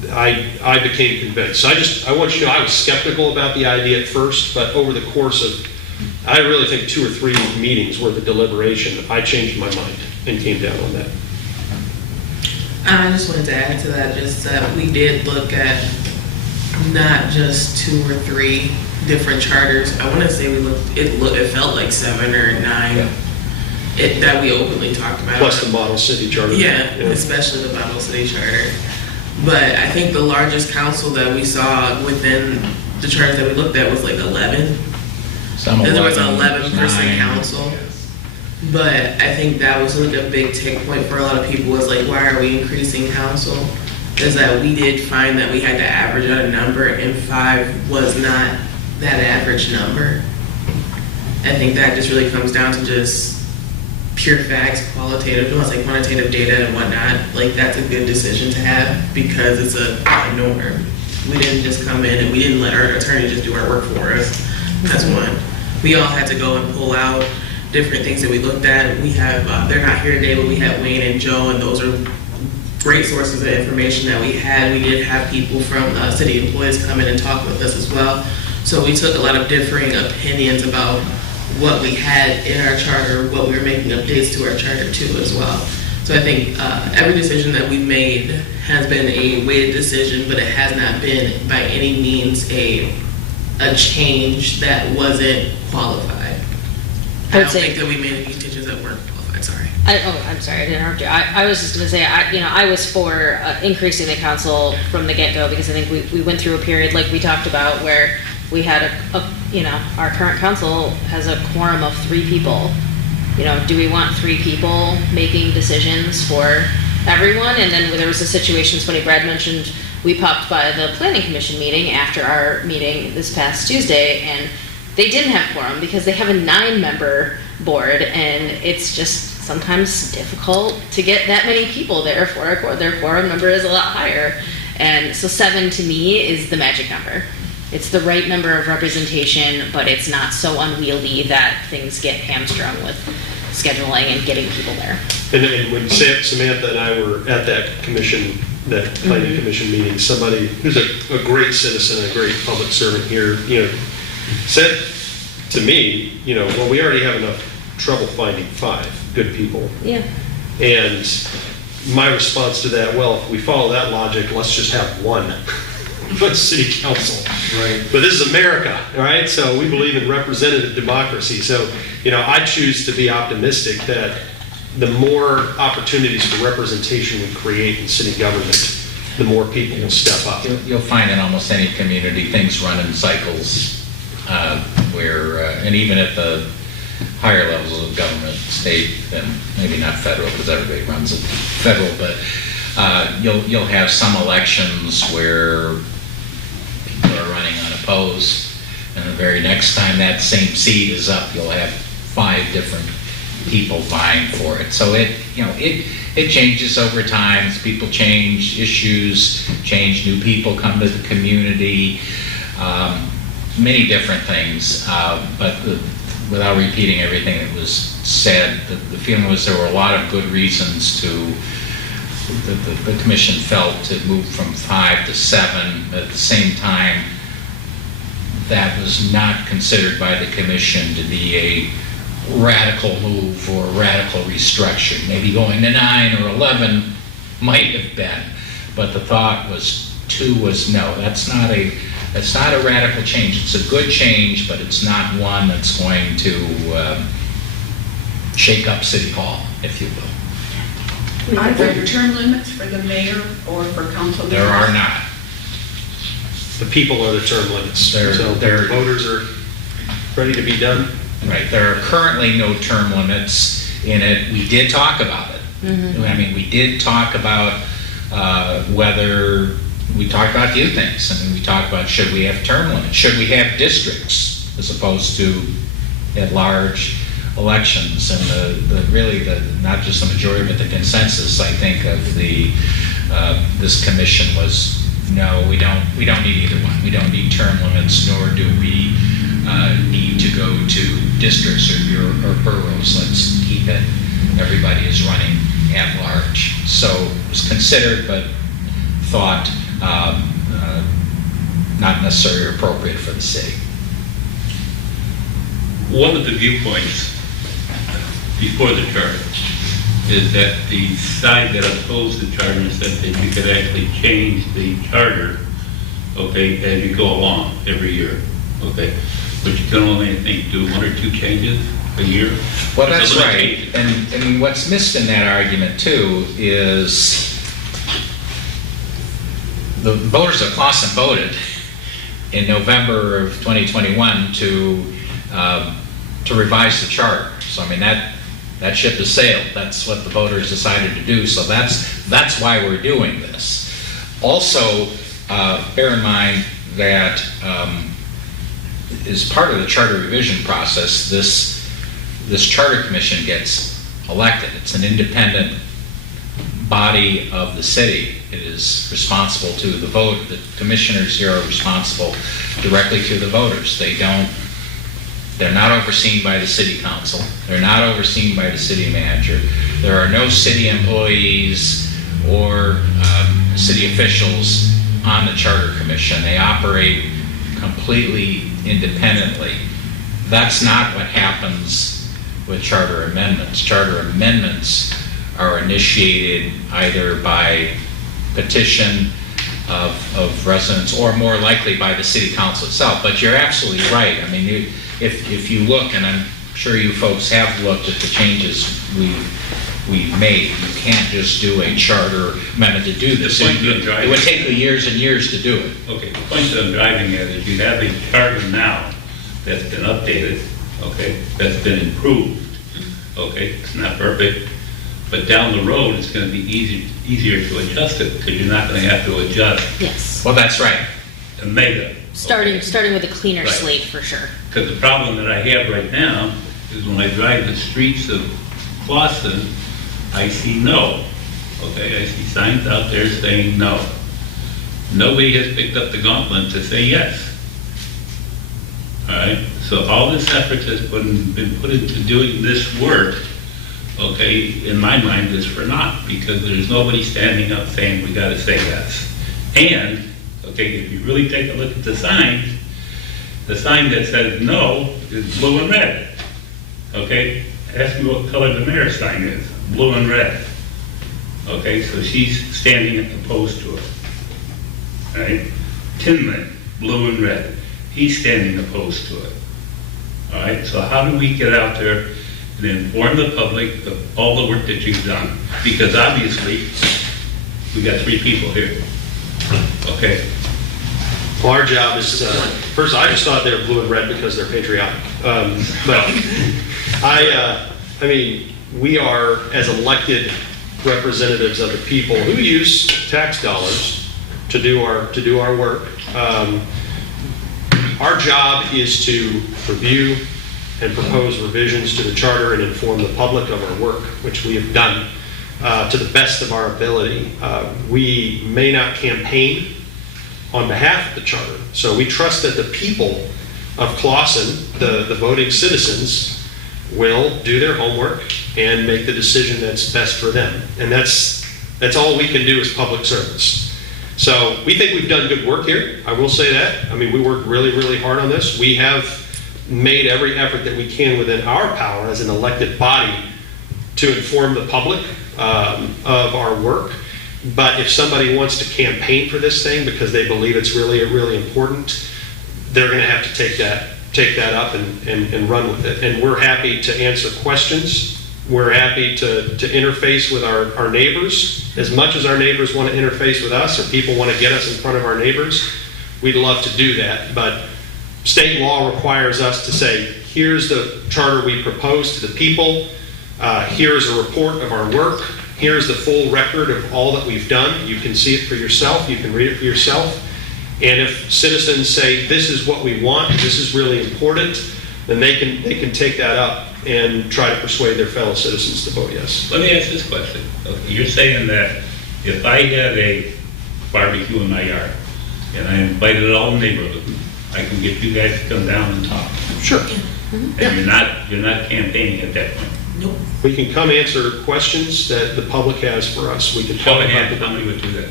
I became convinced. So I want you to know I was skeptical about the idea at first, but over the course of, I really think 2 or 3 meetings worth of deliberation, I changed my mind and came down on that. I just wanted to add to that, just that we did look at not just 2 or 3 different charters. I want to say it felt like 7 or 9 that we openly talked about. Plus the model city charter. Yeah, especially the model city charter. But I think the largest council that we saw within the charters that we looked at was like 11. Some And there was an 11, 11-person 9. council. But I think that was like a big take point for a lot of people, was like, why are we increasing council? Is that we did find that we had to average out a number, and 5 was not that average number. I think that just really comes down to just pure facts, qualitative, like quantitative data and whatnot. Like, that's a good decision to have because it's a norm. We didn't just come in and we didn't let our attorney just do our work for us. That's one. We all had to go and pull out different things that we looked at. We have, they're not here today, but we have Wayne and Joe, and those are great sources of information that we had. We did have people from city employees come in and talk with us as well. So we took a lot of differing opinions about what we had in our charter, what we were making updates to our charter too as well. So I think every decision that we've made has been a weighted decision, but it has not been by any means a change that wasn't qualified. I don't think that we made any changes that weren't qualified, sorry. I'm sorry, I didn't interrupt you. I was just going to say, I was for increasing the council from the get-go, because I think we went through a period like we talked about where we had our current council has a quorum of 3 people. Do we want 3 people making decisions for everyone. And then there was a situation, funny, Brad mentioned, we popped by the planning commission meeting after our meeting this past Tuesday, and they didn't have quorum because they have a 9-member board, and it's just sometimes difficult to get that many people there for a quorum. Their quorum number is a lot higher. And so 7 to me is the magic number. It's the right number of representation, but it's not so unwieldy that things get hamstrung with scheduling and getting people there. And when Samantha and I were at that commission, that planning commission meeting, somebody who's a great citizen, a great public servant here, said to me, well, we already have enough trouble finding 5 good people. Yeah. And my response to that, well, if we follow that logic, let's just have one city council. Right. But this is America, all right? So we believe in representative democracy. So, I choose to be optimistic that the more opportunities for representation we create in city government, the more people will step up. You'll find in almost any community, things run in cycles and even at the higher levels of government, state, and maybe not federal, because everybody runs it federal, but you'll have some elections where people are running unopposed, and the very next time that same seat is up, you'll have 5 different people vying for it. So it changes over time. As people change, issues change, new people come to the community, many different things, but without repeating everything that was said, the feeling was there were a lot of good reasons the commission felt to move from 5 to 7. At the same time, that was not considered by the commission to be a radical move or radical restructure. Maybe going to 9 or 11 might have been, but the thought was 2 was no, that's not a radical change. It's a good change, but it's not one that's going to shake up City Hall, if you will. Are there term limits for the mayor or for council members? There are not. The people are the term limits. So voters are ready to be done. Right. There are currently no term limits in it. We did talk about it. Mm-hmm. I mean, we did talk about whether we talked about a few things. I mean, we talked about should we have term limits? Should we have districts as opposed to at-large elections? And really not just the majority, but the consensus, I think, of this commission was no, we don't need either one. We don't need term limits, nor do we need to go to districts or boroughs. Let's keep it. Everybody is running at large. So it was considered, but thought not necessarily appropriate for the city. One of the viewpoints before the charter is that the side that opposed the charter said that you could actually change the charter, okay, as you go along every year, okay? But you can only, I think, do 1 or 2 changes a year. Well, that's right. And what's missed in that argument, too, is the voters of Clawson voted in November of 2021 to revise the charter. So, I mean, that ship has sailed. That's what the voters decided to do. So that's why we're doing this. Also, bear in mind that as part of the charter revision process, this charter commission gets elected. It's an independent body of the city. It is responsible to the vote. The commissioners here are responsible directly to the voters. They're not overseen by the city council. They're not overseen by the city manager. There are no city employees or city officials on the charter commission. They operate completely independently. That's not what happens with charter amendments. Charter amendments are initiated either by petition of residents or more likely by the city council itself. But you're absolutely right. I mean, if you look, and I'm sure you folks have looked at the changes we've made, you can't just do a charter amendment to do this. It would take years and years to do it. Okay, the point that I'm driving at is you have a charter now that's been updated, okay, that's been improved, okay, it's not perfect, But down the road, it's going to be easier to adjust it, because you're not going to have to adjust Yes. Well, that's right. the mega. Starting with a cleaner Right. slate for sure. Because the problem that I have right now is when I drive the streets of Boston, I see no. Okay, I see signs out there saying no. Nobody has picked up the gauntlet to say yes. All right, so all this effort has been put into doing this work, okay, in my mind is for naught, because there's nobody standing up saying we gotta say yes. And, okay, if you really take a look at the sign that says no is blue and red. Okay, ask me what color the mayor's sign is, blue and red. Okay, so she's standing opposed to it. All right, Tinman, blue and red, he's standing opposed to it. All right, so how do we get out there and inform the public of all the work that you've done? Because obviously, we got 3 people here. Okay, Well, our job is, first, I just thought they were blue and red because they're patriotic. But I mean, we are, as elected representatives of the people who use tax dollars to do our work, our job is to review and propose revisions to the charter and inform the public of our work, which we have done to the best of our ability. We may not campaign on behalf of the charter, so we trust that the people of Clawson, the voting citizens, will do their homework and make the decision that's best for them. And that's all we can do as public servants. So we think we've done good work here. I will say that. I mean, we worked really, really hard on this. We have made every effort that we can within our power as an elected body to inform the public of our work. But if somebody wants to campaign for this thing because they believe it's really, really important, they're going to have to take that up and run with it. And we're happy to answer questions. We're happy to interface with our neighbors. As much as our neighbors want to interface with us, or people want to get us in front of our neighbors, we'd love to do that. But state law requires us to say, here's the charter we propose to the people. Here's a report of our work. Here's the full record of all that we've done. You can see it for yourself. You can read it for yourself. And if citizens say, this is what we want, this is really important, then they can take that up and try to persuade their fellow citizens to vote yes. let me ask this question. Okay, you're saying that if I have a barbecue in my yard and I invited all the neighborhood, I can get you guys to come down and talk. Sure. And you're not campaigning at that point. Nope. We can come answer questions that the public has for us. We can Show talk of about hands, how many would do that?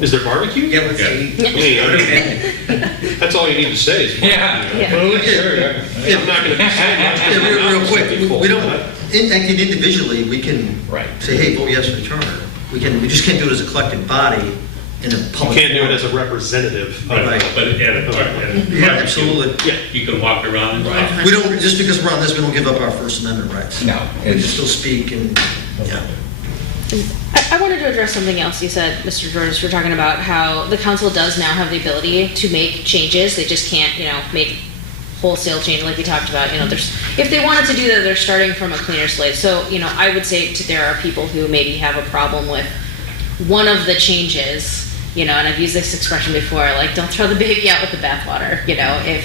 Is there barbecue? Yeah, let's see. I mean, that's all you need to say is. Yeah. Yeah. Food, sure. I'm not going to say much. Yeah, real quick, we don't, acting individually, we can Right. say, hey, vote yes for the charter. We just can't do it as a collective body in a You public. can't do it forum. as a representative. Right. But at a barbecue, Yeah, absolutely. Yeah. you can walk around and talk. We don't, just because we're on this, we don't give up our First Amendment rights. No, We can it's- still speak and, yeah. I wanted to address something else you said, Mr. George. We're talking about how the council does now have the ability to make changes. They just can't, make wholesale change like we talked about. If they wanted to do that, they're starting from a cleaner slate. So, I would say there are people who maybe have a problem with one of the changes, and I've used this expression before, like, don't throw the baby out with the bathwater. If,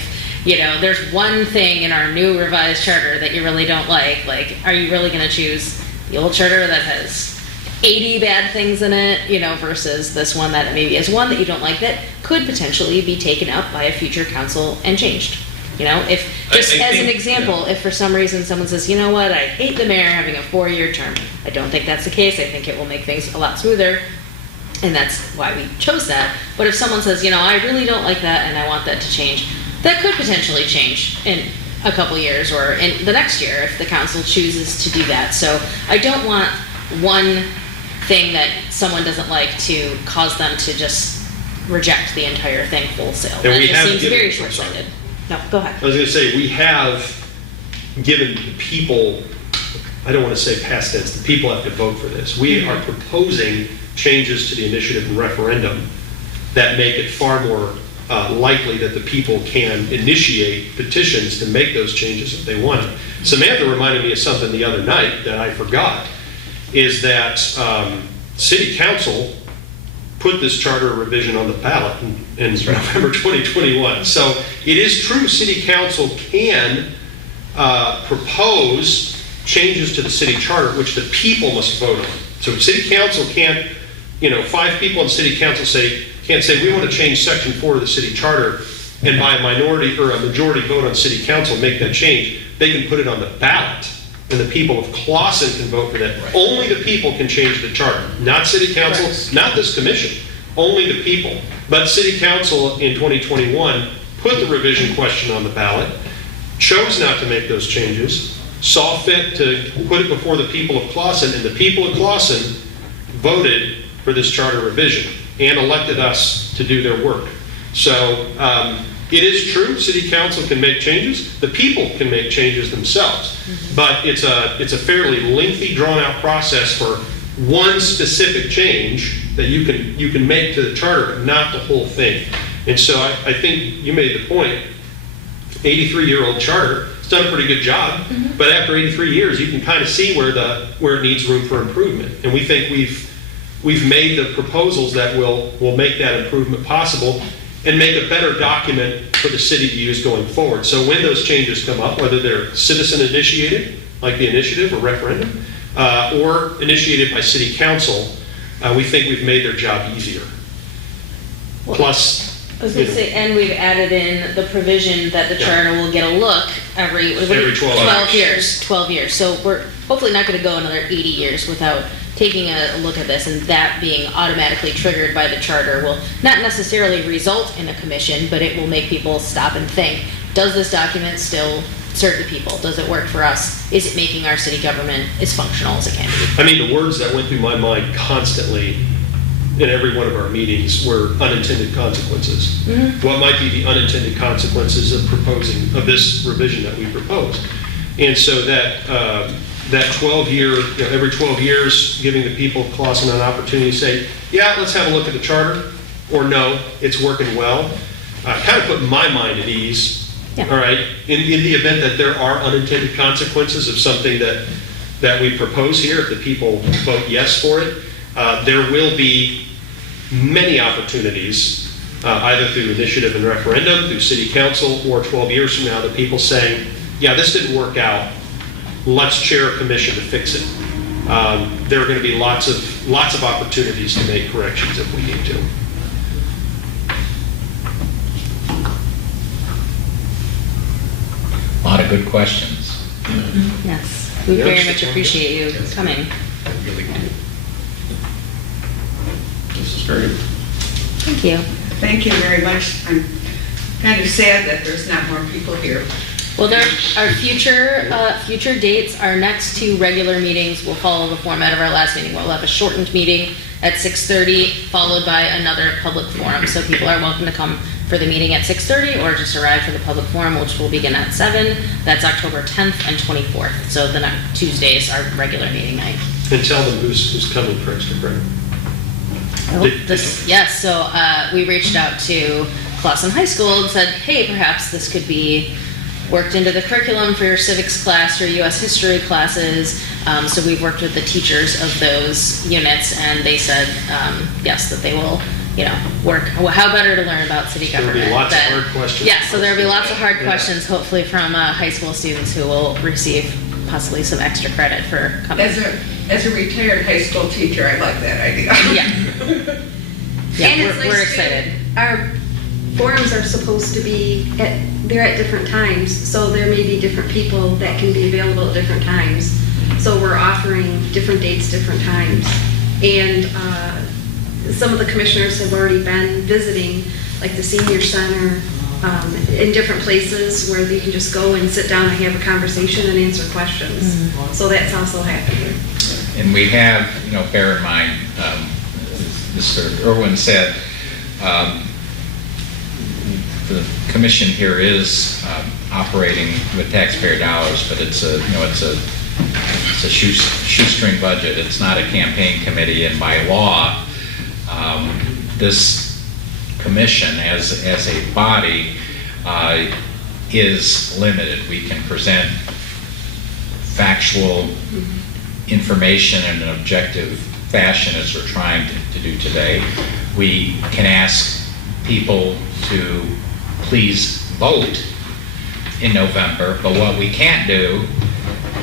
there's one thing in our new revised charter that you really don't like, are you really going to choose the old charter that has 80 bad things in it, versus this one that maybe is one that you don't like that could potentially be taken up by a future council and changed. If, just I as an think- example, if for some reason someone says, you know what, I hate the mayor having a 4-year term. I don't think that's the case. I think it will make things a lot smoother. And that's why we chose that. But if someone says, I really don't like that and I want that to change, that could potentially change in a couple years or in the next year if the council chooses to do that. So I don't want one thing that someone doesn't like to cause them to just reject the entire thing wholesale. And That we just have seems given- very I'm sorry. short-sighted. No, go ahead. I was going to say, we have given the people, I don't want to say past tense, the people have to vote for this. We are proposing changes to the initiative and referendum that make it far more likely that the people can initiate petitions to make those changes if they want it. Samantha reminded me of something the other night that I forgot. is that City Council put this charter revision on the ballot in November 2021. So it is true, City Council can propose changes to the city charter, which the people must vote on. So City Council can't, 5 people on City Council can't say, we want to change Section 4 of the city charter, and by a minority or a majority vote on City Council make that change. They can put it on the ballot, and the people of Clawson can vote for that. Right. Only the people can change the charter, not City Council, right. Not this commission, only the people. But City Council in 2021 put the revision question on the ballot, chose not to make those changes, saw fit to put it before the people of Clawson, and the people of Clawson voted for this charter revision and elected us to do their work. So it is true, City Council can make changes, the people can make changes themselves, but it's a fairly lengthy, drawn-out process for one specific change that you can make to the charter, but not the whole thing. And so I think you made the point, 83-year-old charter, it's done a pretty good job, but after 83 years, you can kind of see where it needs room for improvement. And we think we've made the proposals that will make that improvement possible and make a better document for the city to use going forward. So when those changes come up, whether they're citizen initiated, like the initiative or referendum, or initiated by City Council, we think we've made their job easier. Plus, I was going to say, and we've added in the provision that the charter will get a look every 12 years. 12 years. So we're hopefully not going to go another 80 years without taking a look at this, and that being automatically triggered by the charter will not necessarily result in a commission, but it will make people stop and think, does this document still serve the people? Does it work for us? Is it making our city government as functional as it can be? I mean, the words that went through my mind constantly in every one of our meetings were unintended consequences. What might be the unintended consequences of this revision that we proposed? And so that 12-year, every 12 years, giving the people of Clawson an opportunity to say, yeah, let's have a look at the charter, or no, it's working well, kind of put my mind at ease, all right, in the event that there are unintended consequences of something that we propose here, if the people vote yes for it, there will be many opportunities, either through initiative and referendum, through City Council, or 12 years from now, the people saying, yeah, this didn't work out, let's chair a commission to fix it. There are going to be lots of opportunities to make corrections if we need to. A lot of good questions. Yes, we very much appreciate you coming. Really good. This is very good. Thank you. Thank you very much. I'm kind of sad that there's not more people here. Well, there are future dates. Our next 2 regular meetings will follow the format of our last meeting. We'll have a shortened meeting at 6:30, followed by another public forum. So people are welcome to come for the meeting at 6:30 or just arrive for the public forum, which will begin at 7. That's October 10th and 24th. So the next Tuesdays are regular meeting night. And tell them who's coming for extra credit. Yes, so we reached out to Clawson High School and said, hey, perhaps this could be worked into the curriculum for your civics class or U.S. history classes. So we've worked with the teachers of those units, and they said, yes, that they will, work. How better to learn about city government? There'll be lots of hard questions. Yes, so there'll be lots of hard questions, hopefully from high school students who will receive possibly some extra credit for coming. As a retired high school teacher, I like that idea. Yeah. Yeah, And it's nice we're too, excited. Our forums are supposed to be, they're at different times, so there may be different people that can be available at different times. So we're offering different dates, different times. And some of the commissioners have already been visiting, like the senior center, in different places where they can just go and sit down and have a conversation and answer questions. So that's also happening. And we have, bear in mind, Mr. Irwin said, the commission here is operating with taxpayer dollars, but it's a shoestring budget. It's not a campaign committee, and by law, this commission as a body is limited. We can present factual information in an objective fashion as we're trying to do today. We can ask people to please vote in November, but what we can't do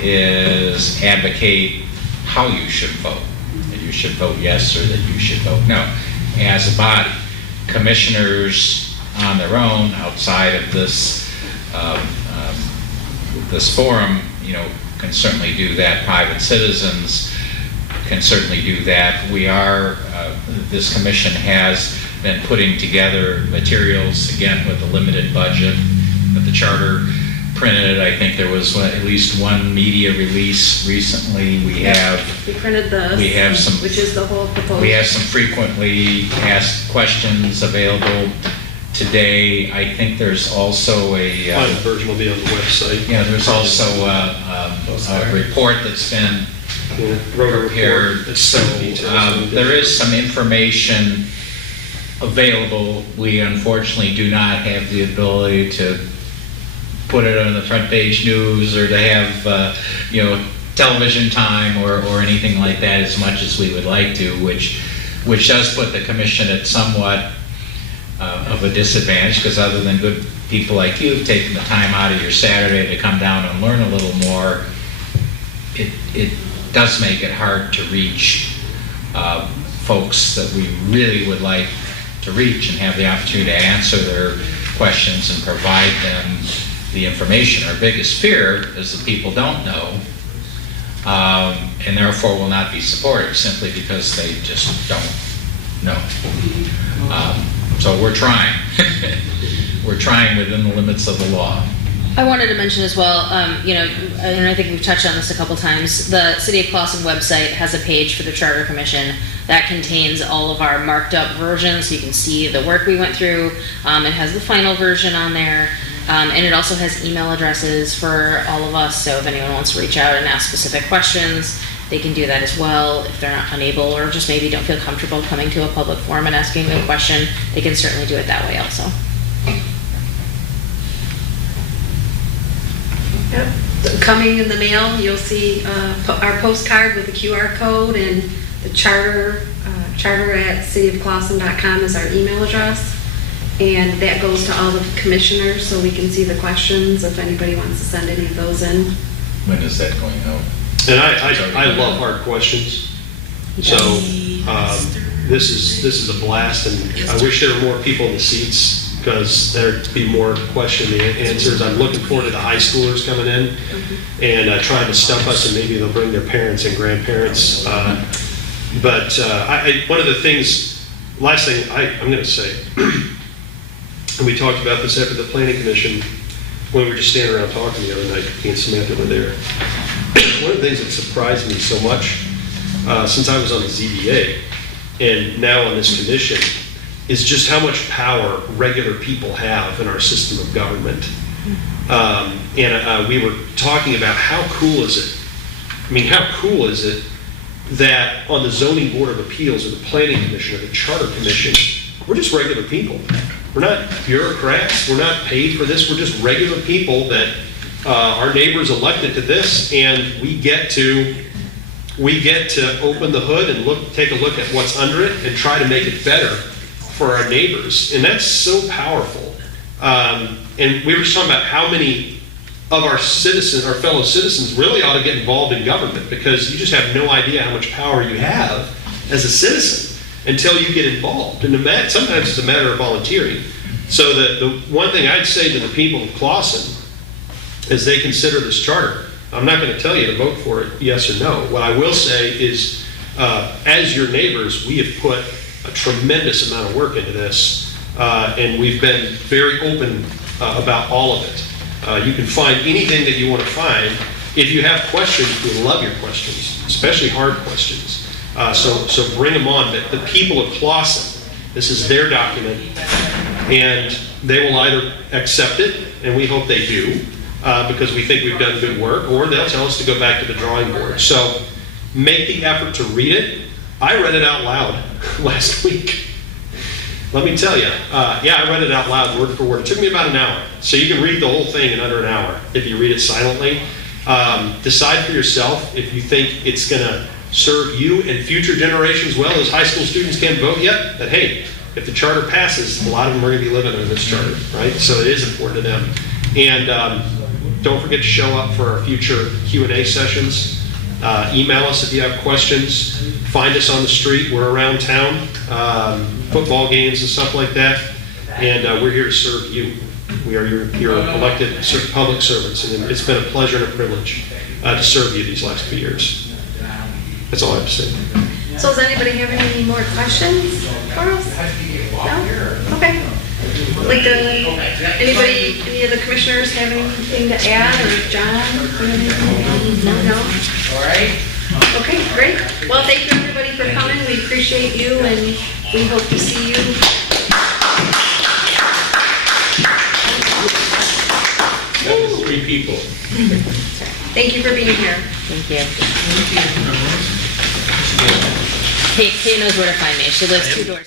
is advocate how you should vote. That you should vote yes or that you should vote no. As a body, commissioners on their own, outside of this this forum, can certainly do that. Private citizens can certainly do that. We are, this commission has been putting together materials, again, with a limited budget, but the charter printed. I think there was at least one media release recently. We printed the, we have some, which is the whole proposal. We have some frequently asked questions available today. I think there's also a final version will be on the website. Yeah, there's also a report that's been prepared. So there is some information available. We unfortunately do not have the ability to put it on the front page news or to have television time or anything like that as much as we would like to, which does put the commission at somewhat of a disadvantage, because other than good people like you have taken the time out of your Saturday to come down and learn a little more, it does make it hard to reach folks that we really would like to reach and have the opportunity to answer their questions and provide them the information. Our biggest fear is that people don't know and therefore will not be supportive simply because they just don't know. So we're trying. We're trying within the limits of the law. I wanted to mention as well, and I think we've touched on this a couple times, the City of Clawson website has a page for the Charter Commission that contains all of our marked up versions, so you can see the work we went through. It has the final version on there, and it also has email addresses for all of us, so if anyone wants to reach out and ask specific questions, they can do that as well. If they're not unable or just maybe don't feel comfortable coming to a public forum and asking a question, they can certainly do it that way also. Yep. Coming in the mail, you'll see our postcard with the QR code, and the charter at cityofclawson.com is our email address, and that goes to all the commissioners so we can see the questions if anybody wants to send any of those in. When is that going out? And I love hard questions. So this is a blast, and I wish there were more people in the seats because there'd be more question and answers. I'm looking forward to the high schoolers coming in and trying to stump us, and maybe they'll bring their parents and grandparents. But one of the things, last thing I'm going to say, and we talked about this after the Planning Commission when we were just standing around talking the other night, me and Samantha were there. One of the things that surprised me so much since I was on the ZBA and now on this commission is just how much power regular people have in our system of government. And we were talking about how cool is it? I mean, how cool is it that on the Zoning Board of Appeals or the Planning Commission or the Charter Commission, we're just regular people. We're not bureaucrats. We're not paid for this. We're just regular people that our neighbors elected to this, and we get to open the hood and take a look at what's under it and try to make it better for our neighbors. And that's so powerful. And we were just talking about how many of our citizens, our fellow citizens, really ought to get involved in government, because you just have no idea how much power you have as a citizen until you get involved. And sometimes it's a matter of volunteering. So the one thing I'd say to the people of Clawson is they consider this charter. I'm not going to tell you to vote for it, yes or no. What I will say is, as your neighbors, we have put a tremendous amount of work into this, and we've been very open about all of it. You can find anything that you want to find. If you have questions, we love your questions, especially hard questions. So bring them on. But the people of Clawson, this is their document, and they will either accept it, and we hope they do, because we think we've done good work, or they'll tell us to go back to the drawing board. So make the effort to read it. I read it out loud last week. Let me tell you, I read it out loud word for word. It took me about an hour. So you can read the whole thing in under an hour if you read it silently. Decide for yourself if you think it's going to serve you and future generations well. As high school students can't vote yet, that hey, if the charter passes, a lot of them are going to be living under this charter, right? So it is important to them. And don't forget to show up for our future Q&A sessions. Email us if you have questions. Find us on the street. We're around town, football games and stuff like that. And we're here to serve you. We are your elected public servants, and it's been a pleasure and a privilege to serve you these last few years. That's all I have to say. So does anybody have any more questions for us? No? Okay. Like any of the commissioners have anything to add, or John? No? All right. Okay, great. Well, thank you everybody for coming. We appreciate you, and we hope to see you. That was 3 people. Thank you for being here. Thank you. Kate knows where to find me. She lives 2 doors.